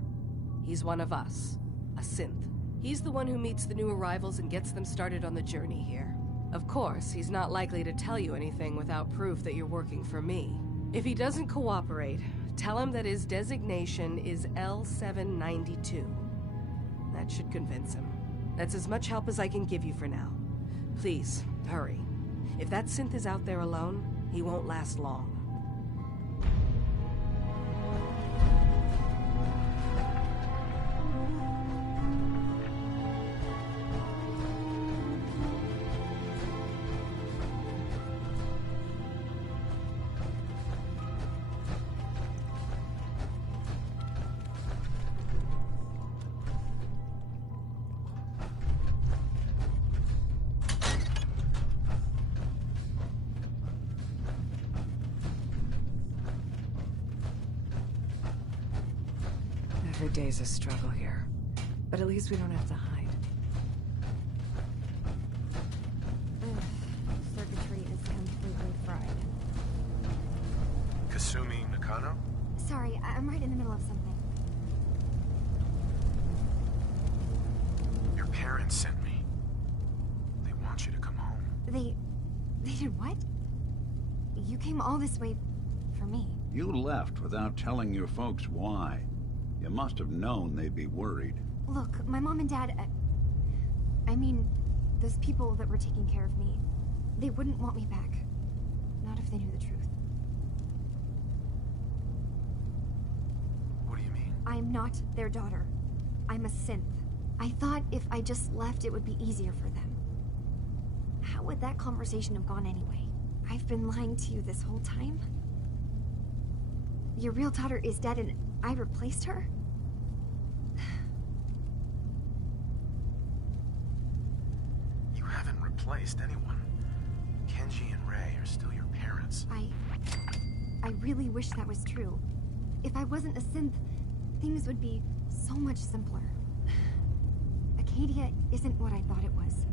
He's one of us, a synth. He's the one who meets the new arrivals and gets them started on the journey here. Of course, he's not likely to tell you anything without proof that you're working for me. If he doesn't cooperate, tell him that his designation is L792. That should convince him. That's as much help as I can give you for now. Please, hurry. If that synth is out there alone, he won't last long. Every day's a struggle here, but at least we don't have to hide. Circuitry is completely fried. Kasumi Nakano? Sorry, I'm right in the middle of something. Your parents sent me. They want you to come home. They did what? You came all this way for me. You left without telling your folks why. You must have known they'd be worried. Look, my mom and dad... I mean, those people that were taking care of me, They wouldn't want me back. Not if they knew the truth. What do you mean? I'm not their daughter. I'm a synth. I thought if I just left, it would be easier for them. How would that conversation have gone anyway? I've been lying to you this whole time? Your real daughter is dead and I replaced her? You haven't replaced anyone. Kenji and Ray are still your parents. I really wish that was true. If I wasn't a synth, things would be so much simpler. Acadia isn't what I thought it was.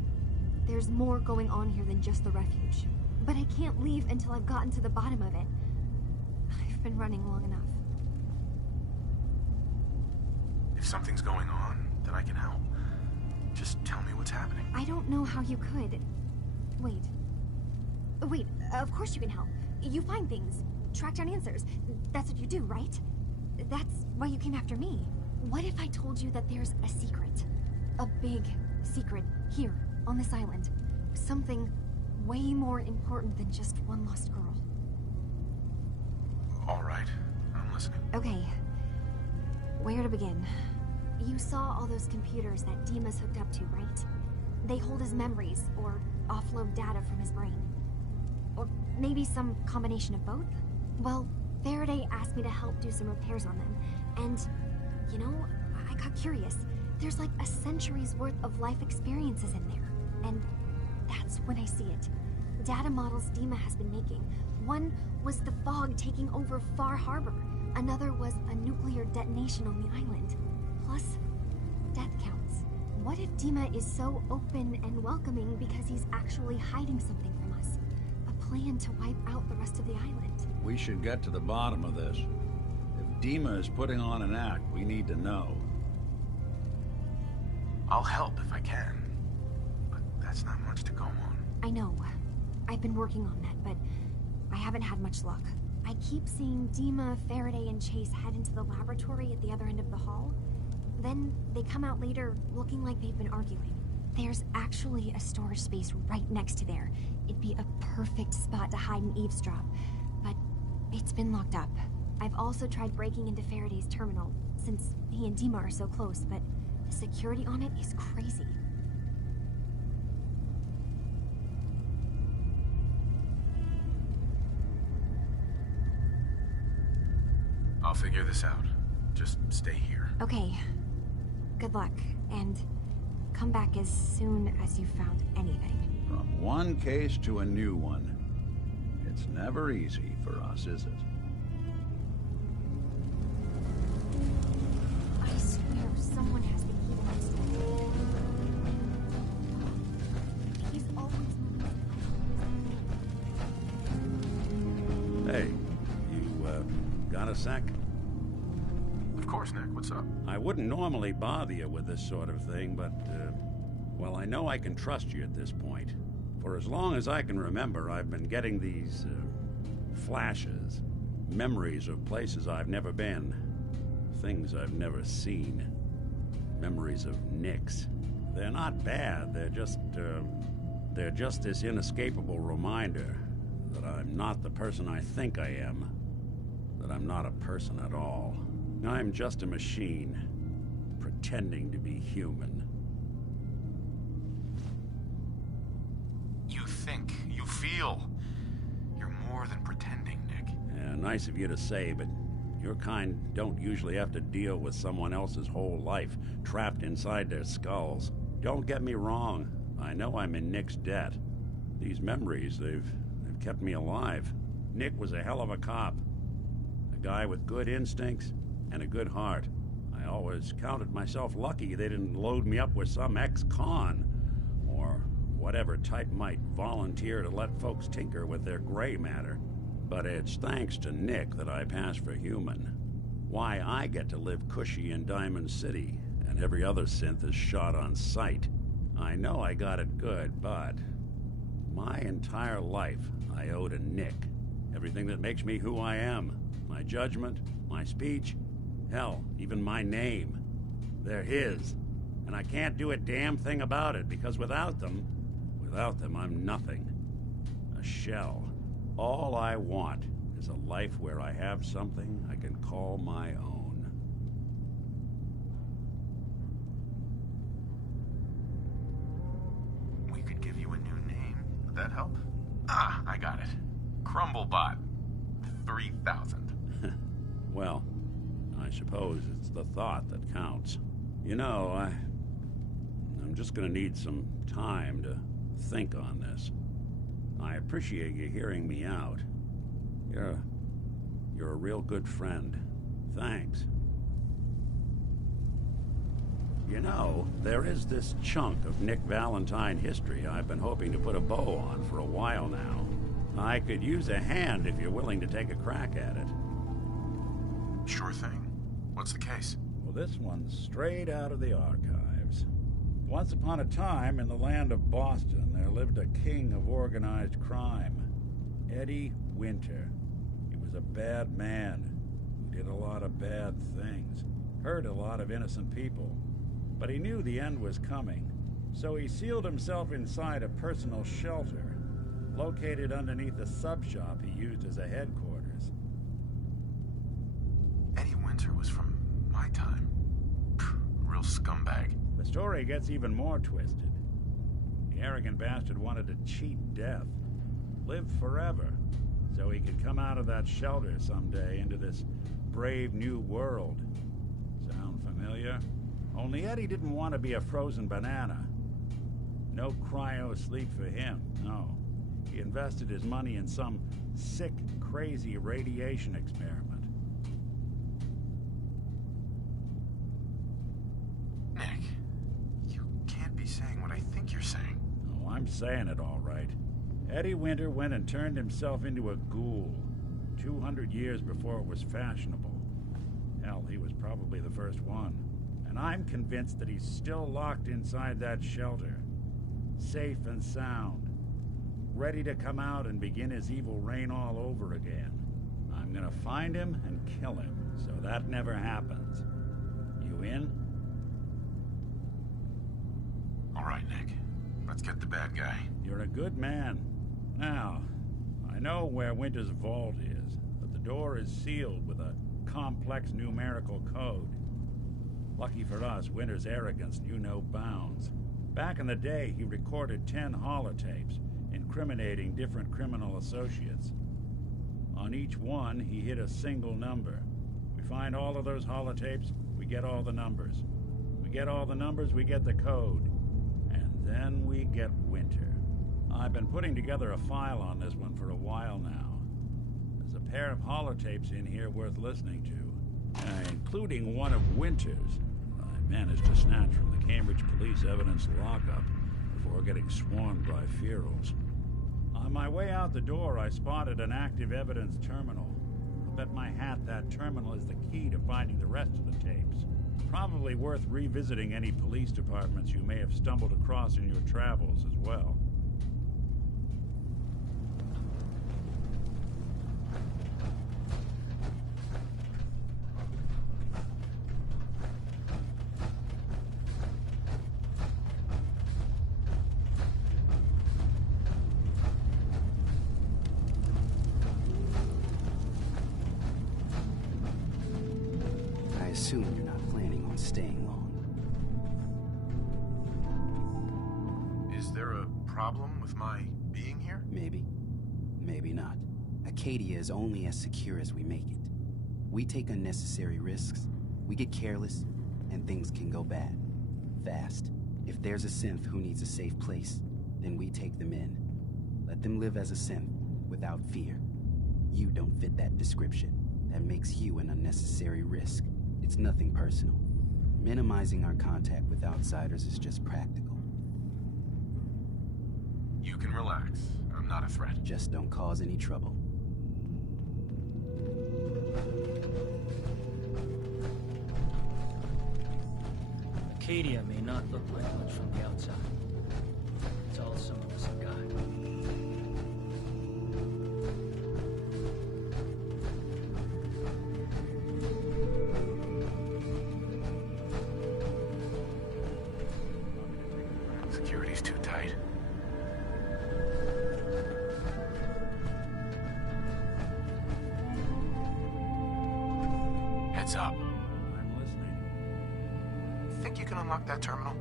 There's more going on here than just the refuge. But I can't leave until I've gotten to the bottom of it. I've been running long enough. If something's going on, then I can help. Just tell me what's happening. I don't know how you could. Wait. Wait, of course you can help. You find things, track down answers. That's what you do, right? That's why you came after me. What if I told you that there's a secret? A big secret here, on this island. Something way more important than just one lost girl. All right, I'm listening. Okay. Where to begin? You saw all those computers that Dima's hooked up to, right? They hold his memories, or offload data from his brain. Or maybe some combination of both? Well, Faraday asked me to help do some repairs on them, and, you know, I got curious. There's like a century's worth of life experiences in there, and that's when I see it. Data models Dima has been making. One was the fog taking over Far Harbor. Another was a nuclear detonation on the island. Plus, death counts. What if Dima is so open and welcoming because he's actually hiding something from us? A plan to wipe out the rest of the island. We should get to the bottom of this. If Dima is putting on an act, we need to know. I'll help if I can. But that's not much to go on. I know. I've been working on that, but I haven't had much luck. I keep seeing Dima, Faraday, and Chase head into the laboratory at the other end of the hall. Then they come out later looking like they've been arguing. There's actually a storage space right next to there. It'd be a perfect spot to hide and eavesdrop. But it's been locked up. I've also tried breaking into Faraday's terminal, since he and Dima are so close, but the security on it is crazy. I'll figure this out. Just stay here. Okay. Good luck, and come back as soon as you've found anything. From one case to a new one. It's never easy for us, is it? I swear someone has the key to this thing. He's always moving. Hey, you, got a sec? Of course, Nick. What's up? I wouldn't normally bother you with this sort of thing, but, well, I know I can trust you at this point. For as long as I can remember, I've been getting these, flashes. Memories of places I've never been. Things I've never seen. Memories of Nix. They're not bad, they're just this inescapable reminder that I'm not the person I think I am. That I'm not a person at all. I'm just a machine, pretending to be human. You think, you feel. You're more than pretending, Nick. Yeah, nice of you to say, but your kind don't usually have to deal with someone else's whole life trapped inside their skulls. Don't get me wrong. I know I'm in Nick's debt. These memories, they've kept me alive. Nick was a hell of a cop. A guy with good instincts and a good heart. I always counted myself lucky they didn't load me up with some ex-con, or whatever type might volunteer to let folks tinker with their gray matter. But it's thanks to Nick that I pass for human. Why I get to live cushy in Diamond City, and every other synth is shot on sight. I know I got it good, but my entire life I owe to Nick. Everything that makes me who I am. My judgment, my speech, hell, even my name. They're his. And I can't do a damn thing about it, because without them, I'm nothing. a shell. All I want is a life where I have something I can call my own. We could give you a new name. Would that help? Ah, I got it. Crumblebot. 3000. Well, I suppose it's the thought that counts. You know, I'm just gonna need some time to think on this. I appreciate you hearing me out. You're a real good friend. Thanks. You know, there is this chunk of Nick Valentine history I've been hoping to put a bow on for a while now. I could use a hand if you're willing to take a crack at it. Sure thing. What's the case? Well, this one's straight out of the archives. Once upon a time, in the land of Boston, there lived a king of organized crime, Eddie Winter. He was a bad man who did a lot of bad things, hurt a lot of innocent people. But he knew the end was coming, so he sealed himself inside a personal shelter, located underneath a sub-shop he used as a headquarters. Eddie Winter was from my time. Real scumbag. The story gets even more twisted. The arrogant bastard wanted to cheat death, live forever, so he could come out of that shelter someday into this brave new world. Sound familiar? Only Eddie didn't want to be a frozen banana. No cryo sleep for him, no. He invested his money in some sick, crazy radiation experiment. Nick, you can't be saying what I think you're saying. Oh, I'm saying it all right. Eddie Winter went and turned himself into a ghoul 200 years before it was fashionable. Hell, he was probably the first one. And I'm convinced that he's still locked inside that shelter, safe and sound, ready to come out and begin his evil reign all over again. I'm gonna find him and kill him, so that never happens. You in? All right, Nick. Let's get the bad guy. You're a good man. Now, I know where Winter's vault is, but the door is sealed with a complex numerical code. Lucky for us, Winter's arrogance knew no bounds. Back in the day, he recorded 10 holotapes, incriminating different criminal associates. On each one, he hit a single number. We find all of those holotapes, we get all the numbers. We get all the numbers, we get the code. And then we get Winter. I've been putting together a file on this one for a while now. There's a pair of holotapes in here worth listening to, including one of Winter's. I managed to snatch from the Cambridge Police evidence lockup before getting swarmed by ferals. On my way out the door, I spotted an active evidence terminal. I'll bet my hat that terminal is the key to finding the rest of the tapes. Probably worth revisiting any police departments you may have stumbled across in your travels as well. I assume you're not planning on staying long. Is there a problem with my being here? Maybe. Maybe not. Acadia is only as secure as we make it. We take unnecessary risks, we get careless, and things can go bad. Fast. If there's a synth who needs a safe place, then we take them in. Let them live as a synth, without fear. You don't fit that description. That makes you an unnecessary risk. It's nothing personal. Minimizing our contact with outsiders is just practical. You can relax. I'm not a threat. Just don't cause any trouble. Acadia may not look like much from the outside. It's all some of us have got. Security's too tight. think you can unlock that terminal?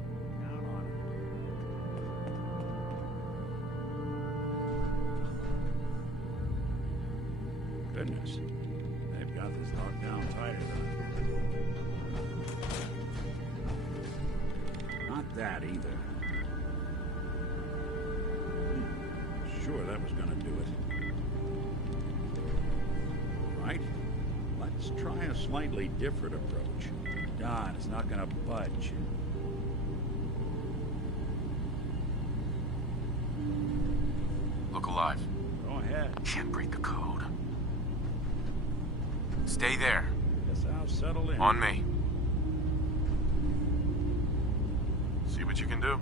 Goodness. They've got this locked down tighter than... Not that either. Sure, that was gonna do it. Right? Let's try a slightly different approach. Don, it's not gonna budge. Look alive. Go ahead. Can't break the code. Stay there. Guess I'll settle in. On me. See what you can do.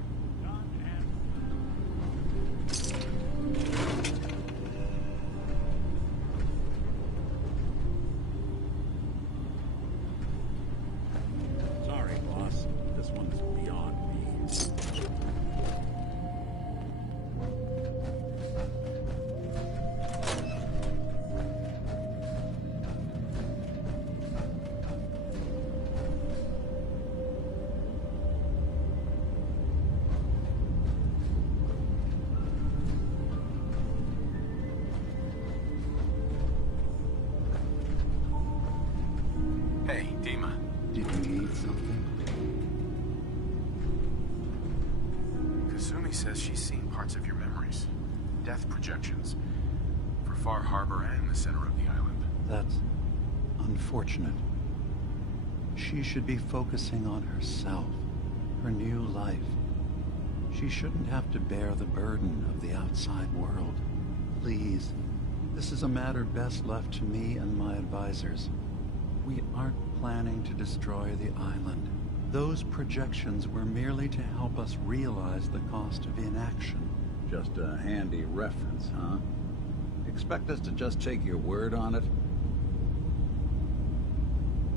Sorry, boss. This one's beyond me. Hey, Dima. Did you need something? Kasumi says she's seen parts of your memories. Death projections. For Far Harbor and the center of the island. That's unfortunate. She should be focusing on herself, her new life. She shouldn't have to bear the burden of the outside world. Please, this is a matter best left to me and my advisors. We aren't planning to destroy the island. Those projections were merely to help us realize the cost of inaction. Just a handy reference, huh? Expect us to just take your word on it?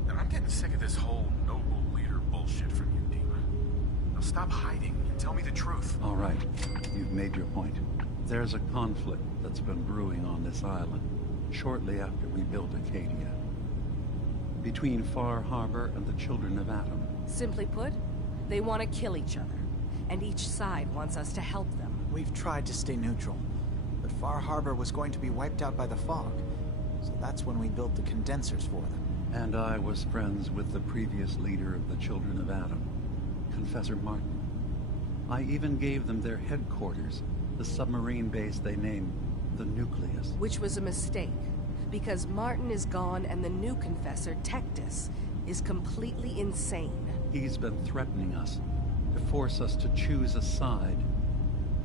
And I'm getting sick of this whole noble leader bullshit from you, Dima. Now stop hiding and tell me the truth. All right, you've made your point. There's a conflict that's been brewing on this island, shortly after we built Acadia. Between Far Harbor and the Children of Atom. Simply put, they want to kill each other, and each side wants us to help them. We've tried to stay neutral, but Far Harbor was going to be wiped out by the fog, so that's when we built the condensers for them. And I was friends with the previous leader of the Children of Atom, Confessor Martin. I even gave them their headquarters, the submarine base they named the Nucleus. Which was a mistake, because Martin is gone and the new Confessor, Tectus, is completely insane. He's been threatening us, to force us to choose a side.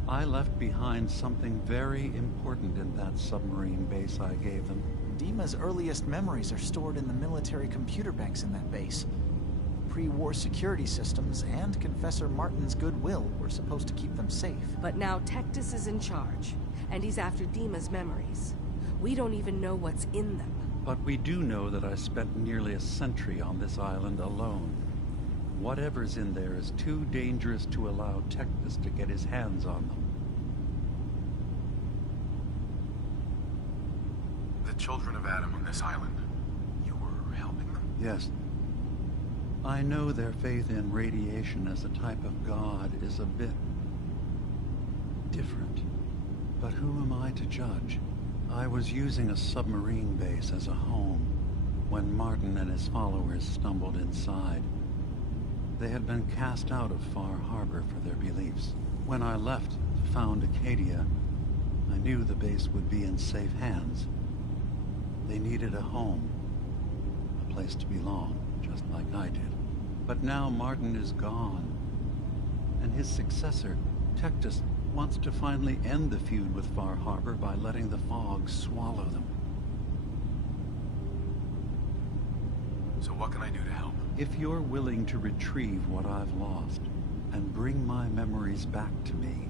I left behind something very important in that submarine base I gave them. Dima's earliest memories are stored in the military computer banks in that base. Pre-war security systems and Confessor Martin's goodwill were supposed to keep them safe. But now Tectus is in charge, and he's after Dima's memories. We don't even know what's in them. But we do know that I spent nearly a century on this island alone. Whatever's in there is too dangerous to allow Tectus to get his hands on them. The Children of Atom on this island. You were helping them? Yes. I know their faith in radiation as a type of god is a bit different. But who am I to judge? I was using a submarine base as a home when Martin and his followers stumbled inside. They had been cast out of Far Harbor for their beliefs. When I left to found Acadia, I knew the base would be in safe hands. They needed a home, a place to belong, just like I did. But now Martin is gone, and his successor, Tectus, wants to finally end the feud with Far Harbor by letting the fog swallow them. So what can I do to help? If you're willing to retrieve what I've lost and bring my memories back to me,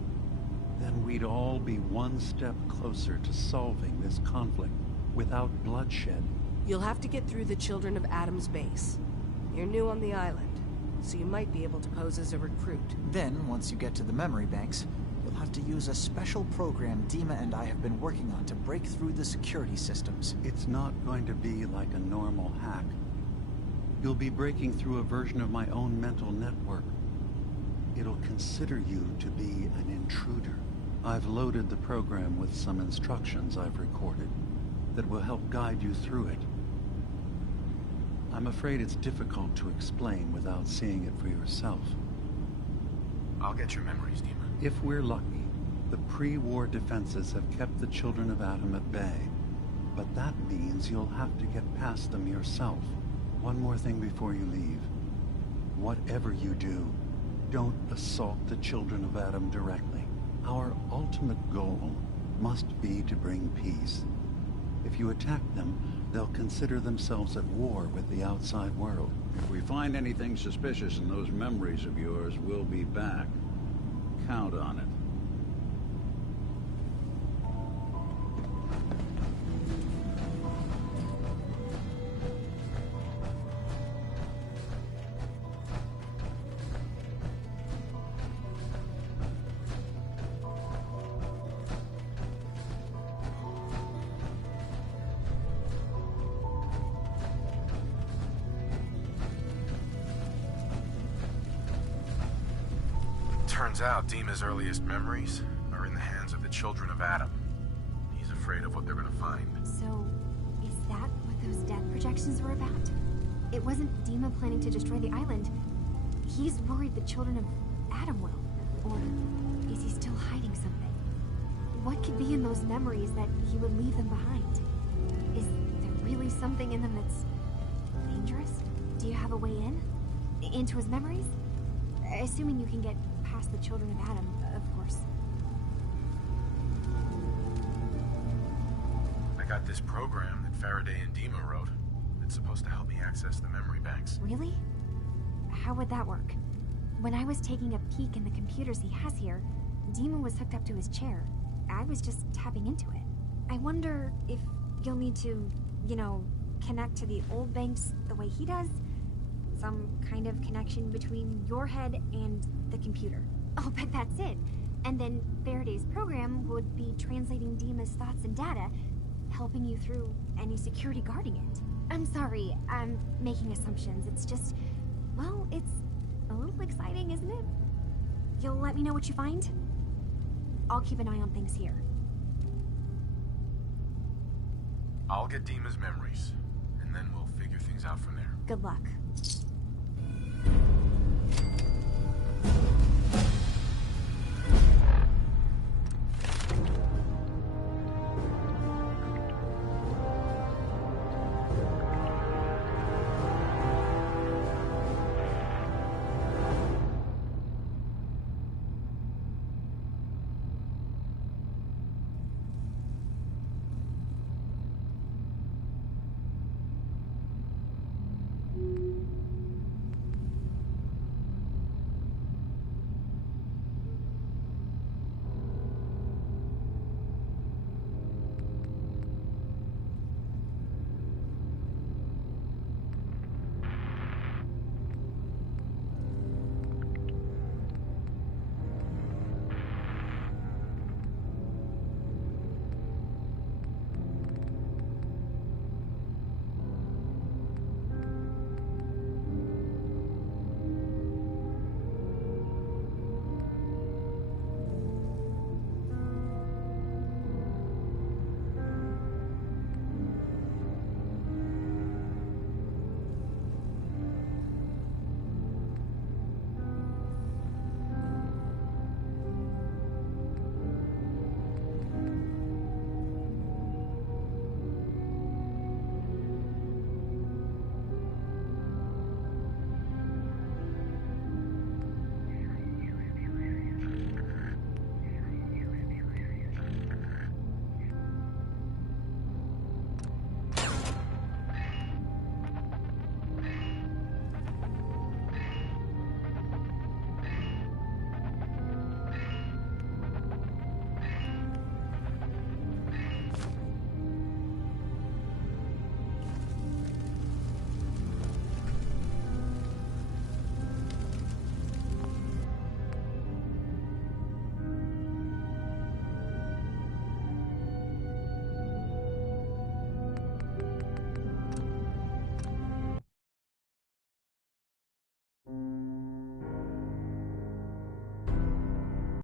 then we'd all be one step closer to solving this conflict without bloodshed. You'll have to get through the Children of Atom's base. You're new on the island, so you might be able to pose as a recruit. Then, once you get to the memory banks, you'll have to use a special program Dima and I have been working on to break through the security systems. It's not going to be like a normal hack. You'll be breaking through a version of my own mental network. It'll consider you to be an intruder. I've loaded the program with some instructions I've recorded that will help guide you through it. I'm afraid it's difficult to explain without seeing it for yourself. I'll get your memories, Dima. If we're lucky, the pre-war defenses have kept the children of Atom at bay. But that means you'll have to get past them yourself. One more thing before you leave. Whatever you do, don't assault the children of Atom directly. Our ultimate goal must be to bring peace. If you attack them, they'll consider themselves at war with the outside world. If we find anything suspicious in those memories of yours, we'll be back. Count on it. Turns out Dima's earliest memories are in the hands of the children of Atom. He's afraid of what they're gonna find. So, is that what those death projections were about? It wasn't Dima planning to destroy the island. He's worried the children of Atom will. Or is he still hiding something? What could be in those memories that he would leave them behind? Is there really something in them that's dangerous? Do you have a way in? Into his memories? Assuming you can get past the children of Atom, of course. I got this program that Faraday and Dima wrote. It's supposed to help me access the memory banks. Really? How would that work? When I was taking a peek in the computers he has here, Dima was hooked up to his chair. I was just tapping into it. I wonder if you'll need to, you know, connect to the old banks the way he does? Some kind of connection between your head and the computer. I'll bet that's it. And then Faraday's program would be translating Dima's thoughts and data, helping you through any security guarding it. I'm sorry, I'm making assumptions. It's just, well, it's a little exciting, isn't it? You'll let me know what you find? I'll keep an eye on things here. I'll get Dima's memories, and then we'll figure things out from there. Good luck.